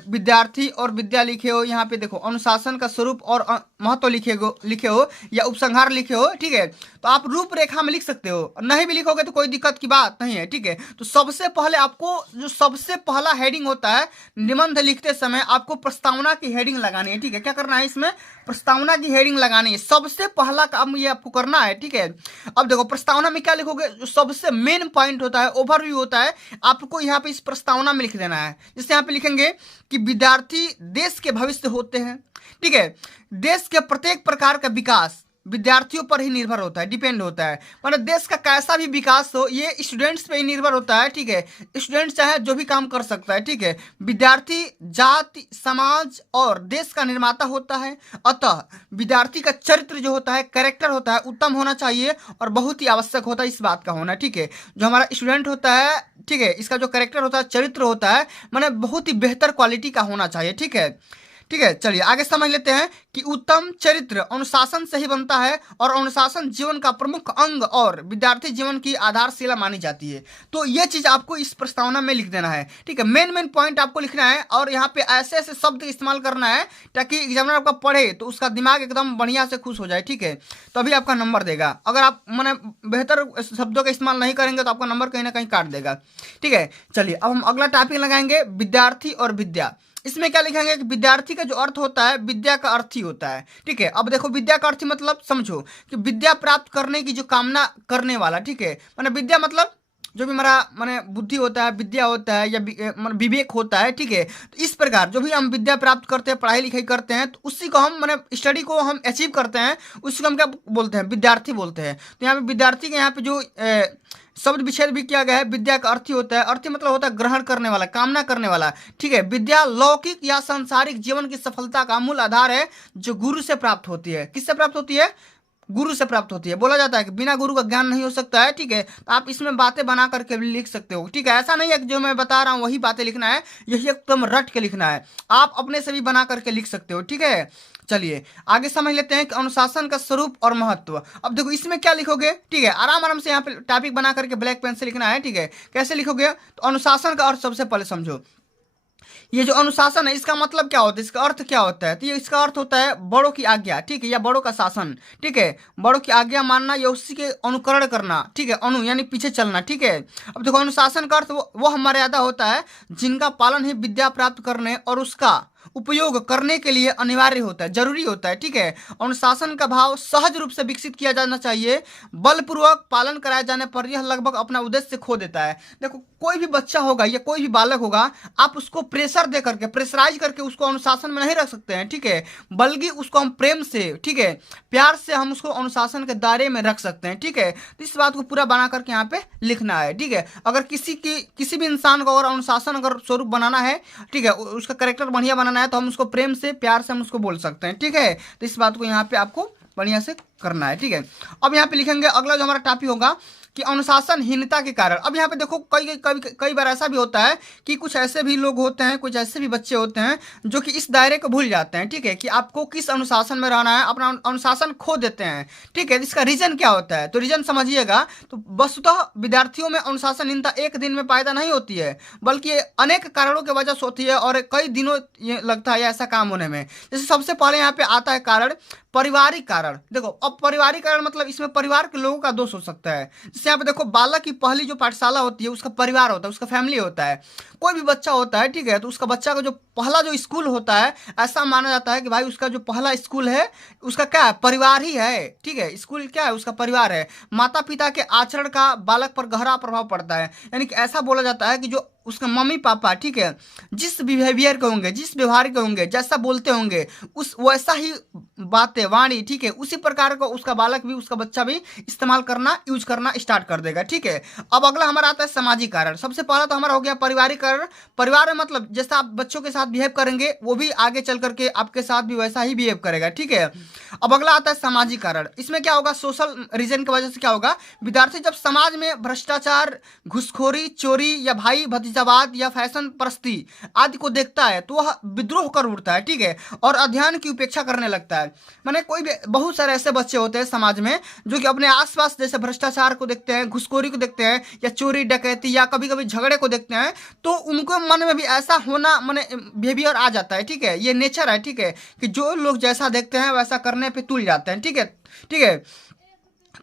विद्यार्थी और विद्या लिखे हो, यहाँ पे देखो अनुशासन का स्वरूप और महत्व लिखे हो या उपसंहार लिखे हो, ठीक है, तो आप रूपरेखा में लिख सकते हो। नहीं भी लिखोगे तो कोई दिक्कत की बात नहीं है, ठीक है। तो सबसे पहले आपको जो सबसे पहला हेडिंग होता है निबंध लिखते समय, आपको प्रस्तावना की हेडिंग लगानी है, ठीक है। क्या करना है, इसमें प्रस्तावना की हेडिंग लगानी है, सबसे पहला काम ये आपको करना है, ठीक है। अब देखो प्रस्तावना में क्या लिखोगे, जो सबसे मेन पॉइंट होता है, ओवरव्यू होता है, आपको यहाँ पे इस प्रस्तावना में लिख देना है। जैसे यहाँ पे लिखेंगे कि विद्यार्थी देश के भविष्य होते हैं, ठीक है। देश के प्रत्येक प्रकार का विकास विद्यार्थियों पर ही निर्भर होता है, डिपेंड होता है। मतलब देश का कैसा भी विकास हो ये स्टूडेंट्स पे ही निर्भर होता है, ठीक है। स्टूडेंट चाहे जो भी काम कर सकता है, ठीक है। विद्यार्थी जाति समाज और देश का निर्माता होता है, अतः विद्यार्थी का चरित्र जो होता है, कैरेक्टर होता है, उत्तम होना चाहिए और बहुत ही आवश्यक होता है इस बात का होना, ठीक है। जो हमारा स्टूडेंट होता है, ठीक है, इसका जो कैरेक्टर होता है, चरित्र होता है, माने बहुत ही बेहतर क्वालिटी का होना चाहिए, ठीक है। ठीक है, चलिए आगे समझ लेते हैं कि उत्तम चरित्र अनुशासन से ही बनता है और अनुशासन जीवन का प्रमुख अंग और विद्यार्थी जीवन की आधारशिला मानी जाती है। तो ये चीज आपको इस प्रस्तावना में लिख देना है, ठीक है। मेन पॉइंट आपको लिखना है और यहाँ पे ऐसे ऐसे शब्द इस्तेमाल करना है ताकि एग्जामिनर आपका पढ़े तो उसका दिमाग एकदम बढ़िया से खुश हो जाए, ठीक है, तभी आपका नंबर देगा। अगर आप मैंने बेहतर शब्दों का इस्तेमाल नहीं करेंगे तो आपका नंबर कहीं ना कहीं काट देगा, ठीक है। चलिए अब हम अगला टॉपिक लगाएंगे विद्यार्थी और विद्या। इसमें क्या लिखेंगे कि विद्यार्थी का जो अर्थ होता है विद्या का अर्थ ही होता है, ठीक है। अब देखो विद्या का अर्थ मतलब समझो कि विद्या प्राप्त करने की जो कामना करने वाला, ठीक है। माने विद्या मतलब जो भी हमारा माने बुद्धि होता है, विद्या होता है या विवेक होता है, ठीक है। तो इस प्रकार जो भी हम विद्या प्राप्त करते हैं, पढ़ाई लिखाई करते हैं, तो उसी को हम माने स्टडी को हम अचीव करते हैं, उसी को हम क्या बोलते हैं, विद्यार्थी बोलते हैं। तो यहाँ पे विद्यार्थी के यहाँ पे जो शब्द विच्छेद भी किया गया है, विद्या का अर्थी होता है, अर्थी मतलब होता है ग्रहण करने वाला, कामना करने वाला, ठीक है। विद्या लौकिक या सांसारिक जीवन की सफलता का मूल आधार है जो गुरु से प्राप्त होती है। किससे प्राप्त होती है, गुरु से प्राप्त होती है। बोला जाता है कि बिना गुरु का ज्ञान नहीं हो सकता है, ठीक है। तो आप इसमें बातें बना करके भी लिख सकते हो, ठीक है। ऐसा नहीं है कि जो मैं बता रहा हूँ वही बातें लिखना है, यही एकदम रट के लिखना है, आप अपने से भी बना करके लिख सकते हो, ठीक है। चलिए आगे समझ लेते हैं कि अनुशासन का स्वरूप और महत्व। अब देखो इसमें क्या लिखोगे, ठीक है, आराम आराम से यहाँ पे टॉपिक बना करके ब्लैक पेन से लिखना है, ठीक है। कैसे लिखोगे, तो अनुशासन का अर्थ सबसे पहले समझो। ये जो अनुशासन है इसका मतलब क्या होता है, इसका अर्थ क्या होता है, तो ये इसका अर्थ होता है बड़ों की आज्ञा, ठीक है, या बड़ों का शासन, ठीक है। बड़ों की आज्ञा मानना या उसी के अनुकरण करना, ठीक है, अनु यानी पीछे चलना, ठीक है। अब देखो अनुशासन का अर्थ वह मर्यादा होता है जिनका पालन ही विद्या प्राप्त करने और उसका उपयोग करने के लिए अनिवार्य होता है, जरूरी होता है, ठीक है। अनुशासन का भाव सहज रूप से विकसित किया जाना चाहिए, बलपूर्वक पालन कराए जाने पर यह लगभग अपना उद्देश्य खो देता है। देखो कोई भी बच्चा होगा या कोई भी बालक होगा, आप उसको प्रेशर दे करके, प्रेशराइज करके उसको अनुशासन में नहीं रख सकते हैं, ठीक है। बल्कि उसको हम प्रेम से, ठीक है, प्यार से हम उसको अनुशासन के दायरे में रख सकते हैं, ठीक है। तो इस बात को पूरा बना करके यहाँ पे लिखना है, ठीक है। अगर किसी भी इंसान को अगर अनुशासन अगर स्वरूप बनाना है, ठीक है, उसका कैरेक्टर बढ़िया बनाना है, तो हम उसको प्रेम से प्यार से हम उसको बोल सकते हैं, ठीक है। तो इस बात को यहाँ पे आपको बढ़िया से करना है, ठीक है। अब यहाँ पे लिखेंगे अगला जो हमारा टॉपिक होगा कि अनुशासनहीनता के कारण। अब यहाँ पे देखो कई बार ऐसा भी होता है कि कुछ ऐसे भी लोग होते हैं, कुछ ऐसे भी बच्चे होते हैं जो कि इस दायरे को भूल जाते हैं, ठीक है, कि आपको किस अनुशासन में रहना है, अपना अनुशासन खो देते हैं, ठीक है। इसका रीजन क्या होता है, तो रीजन समझिएगा। तो वस्तुतः विद्यार्थियों में अनुशासनहीनता एक दिन में पैदा नहीं होती है, बल्कि अनेक कारणों की वजह से होती है और कई दिनों ये लगता है ऐसा काम होने में। जैसे सबसे पहले यहाँ पे आता है कारण पारिवारिक कारण। देखो अब पारिवारिक कारण मतलब इसमें परिवार के लोगों का दोष हो सकता है। जैसे यहाँ पे देखो बालक की पहली जो पाठशाला होती है उसका परिवार होता है, उसका फैमिली होता है। कोई भी बच्चा होता है, ठीक है, तो उसका बच्चा का जो पहला जो स्कूल होता है, ऐसा माना जाता है कि भाई उसका जो पहला स्कूल है उसका क्या है, परिवार ही है, ठीक है। स्कूल क्या है, उसका परिवार है। माता पिता के आचरण का बालक पर गहरा प्रभाव पड़ता है, यानी कि ऐसा बोला जाता है कि जो उसका मम्मी पापा, ठीक है, जिस बिहेवियर के होंगे, जिस व्यवहार के होंगे, जैसा बोलते होंगे, उस वैसा ही बातें वाणी, ठीक है, उसी प्रकार का उसका बालक भी, उसका बच्चा भी इस्तेमाल करना, यूज करना स्टार्ट कर देगा, ठीक है। अब अगला हमारा आता है सामाजिक कारण। सबसे पहला तो हमारा हो गया पारिवारिक कारण। परिवार में मतलब जैसा आप बच्चों के साथ बिहेव करेंगे वो भी आगे चल करके आपके साथ भी वैसा ही बिहेव करेगा, ठीक है। अब अगला आता है सामाजिक कारण। इसमें क्या होगा, सोशल रीजन की वजह से क्या होगा, विद्यार्थी जब समाज में भ्रष्टाचार, घुसखोरी, चोरी या भाई भतीजा फैजाबाद या फैशन परस्ती आदि को देखता है तो वह विद्रोह कर उठता है, ठीक है, और अध्ययन की उपेक्षा करने लगता है। मैंने कोई भी बहुत सारे ऐसे बच्चे होते हैं समाज में जो कि अपने आसपास जैसे भ्रष्टाचार को देखते हैं, घुसखोरी को देखते हैं, या चोरी डकैती या कभी कभी झगड़े को देखते हैं, तो उनको मन में भी ऐसा होना माने बिहेवियर आ जाता है, ठीक है, ये नेचर है, ठीक है, कि जो लोग जैसा देखते हैं वैसा करने पे तुल जाते हैं, ठीक है, ठीक है।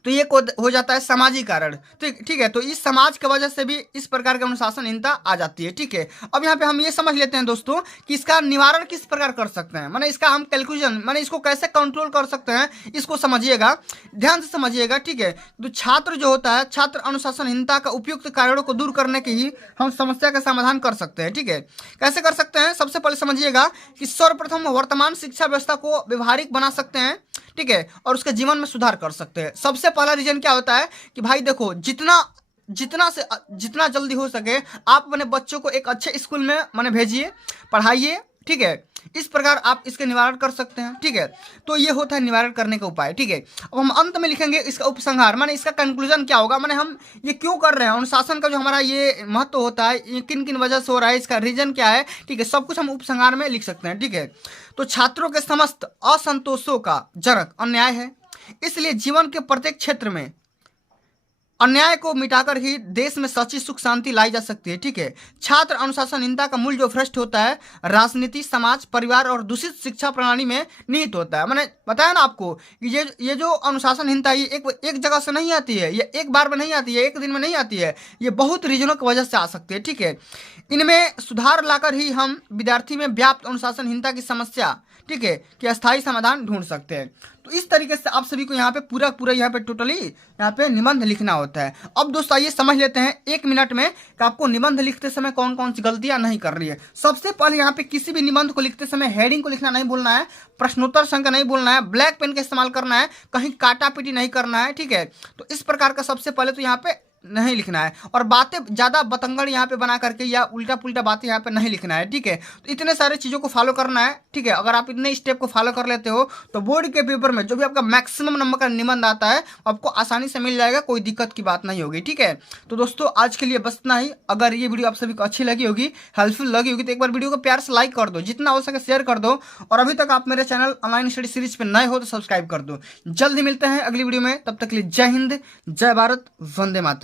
तो ये हो जाता है सामाजिक कारण, ठीक है। तो इस समाज की वजह से भी इस प्रकार की अनुशासनहीनता आ जाती है, ठीक है। अब यहाँ पे हम ये समझ लेते हैं दोस्तों कि इसका निवारण किस प्रकार कर सकते हैं, माने इसका हम कैलकुलेशन माने इसको कैसे कंट्रोल कर सकते हैं, इसको समझिएगा, ध्यान से समझिएगा, ठीक है। तो छात्र जो होता है, छात्र अनुशासनहीनता का उपयुक्त कारणों को दूर करने के ही हम समस्या का समाधान कर सकते हैं, ठीक है। कैसे कर सकते हैं, सबसे पहले समझिएगा कि सर्वप्रथम वर्तमान शिक्षा व्यवस्था को व्यवहारिक बना सकते हैं, ठीक है, और उसके जीवन में सुधार कर सकते हैं। सबसे पहला रीजन क्या होता है कि भाई देखो, जितना जल्दी हो सके आप अपने बच्चों को एक अच्छे स्कूल में माने भेजिए, पढ़ाइए, ठीक है। इस प्रकार आप इसके निवारण कर सकते हैं, ठीक है। तो ये होता है निवारण करने का उपाय, ठीक है। अब हम अंत में लिखेंगे इसका उपसंहार, माने इसका कंक्लूजन क्या होगा, माने हम ये क्यों कर रहे हैं, अनुशासन का जो हमारा ये महत्व होता है, ये किन किन वजह से हो रहा है, इसका रीजन क्या है, ठीक है, सब कुछ हम उपसंहार में लिख सकते हैं, ठीक है। तो छात्रों के समस्त असंतोषों का जनक अन्याय है, इसलिए जीवन के प्रत्येक क्षेत्र में अन्याय को मिटाकर ही देश में सच्ची सुख शांति लाई जा सकती है, ठीक है। छात्र अनुशासनहीनता का मूल जो भ्रष्ट होता है राजनीति, समाज, परिवार और दूषित शिक्षा प्रणाली में निहित होता है। मैंने बताया ना आपको कि ये जो अनुशासनहीनता ये एक जगह से नहीं आती है, ये एक बार में नहीं आती है, एक दिन में नहीं आती है, ये बहुत रीजनों की वजह से आ सकती है, ठीक है। इनमें सुधार लाकर ही हम विद्यार्थी में व्याप्त अनुशासनहीनता की समस्या, ठीक है, कि अस्थायी समाधान ढूंढ सकते हैं। तो इस तरीके से आप सभी को यहाँ पे पूरा यहाँ पे टोटली यहाँ पे निबंध लिखना होता है। अब दोस्तों आइए समझ लेते हैं 1 मिनट में कि आपको निबंध लिखते समय कौन कौन सी गलतियां नहीं कर रही है। सबसे पहले यहाँ पे किसी भी निबंध को लिखते समय हेडिंग को लिखना नहीं भूलना है, प्रश्नोत्तर संख्या नहीं भूलना है, ब्लैक पेन का इस्तेमाल करना है, कहीं काटा पीटी नहीं करना है, ठीक है। तो इस प्रकार का सबसे पहले तो यहाँ पे नहीं लिखना है, और बातें ज़्यादा बतंगड़ यहाँ पे बना करके या उल्टा पुल्टा बातें यहाँ पे नहीं लिखना है, ठीक है। तो इतने सारे चीज़ों को फॉलो करना है, ठीक है। अगर आप इतने स्टेप को फॉलो कर लेते हो तो बोर्ड के पेपर में जो भी आपका मैक्सिमम नंबर का निबंध आता है आपको आसानी से मिल जाएगा, कोई दिक्कत की बात नहीं होगी, ठीक है। तो दोस्तों आज के लिए बस इतना ही। अगर ये वीडियो आप सभी को अच्छी लगी होगी, हेल्पफुल लगी होगी, तो एक बार वीडियो को प्यार से लाइक कर दो, जितना हो सके शेयर कर दो, और अभी तक आप मेरे चैनल ऑनलाइन स्टडी सीरीज पे नए हो तो सब्सक्राइब कर दो। जल्दी मिलते हैं अगली वीडियो में, तब तक के लिए जय हिंद, जय भारत, वंदे मातरम।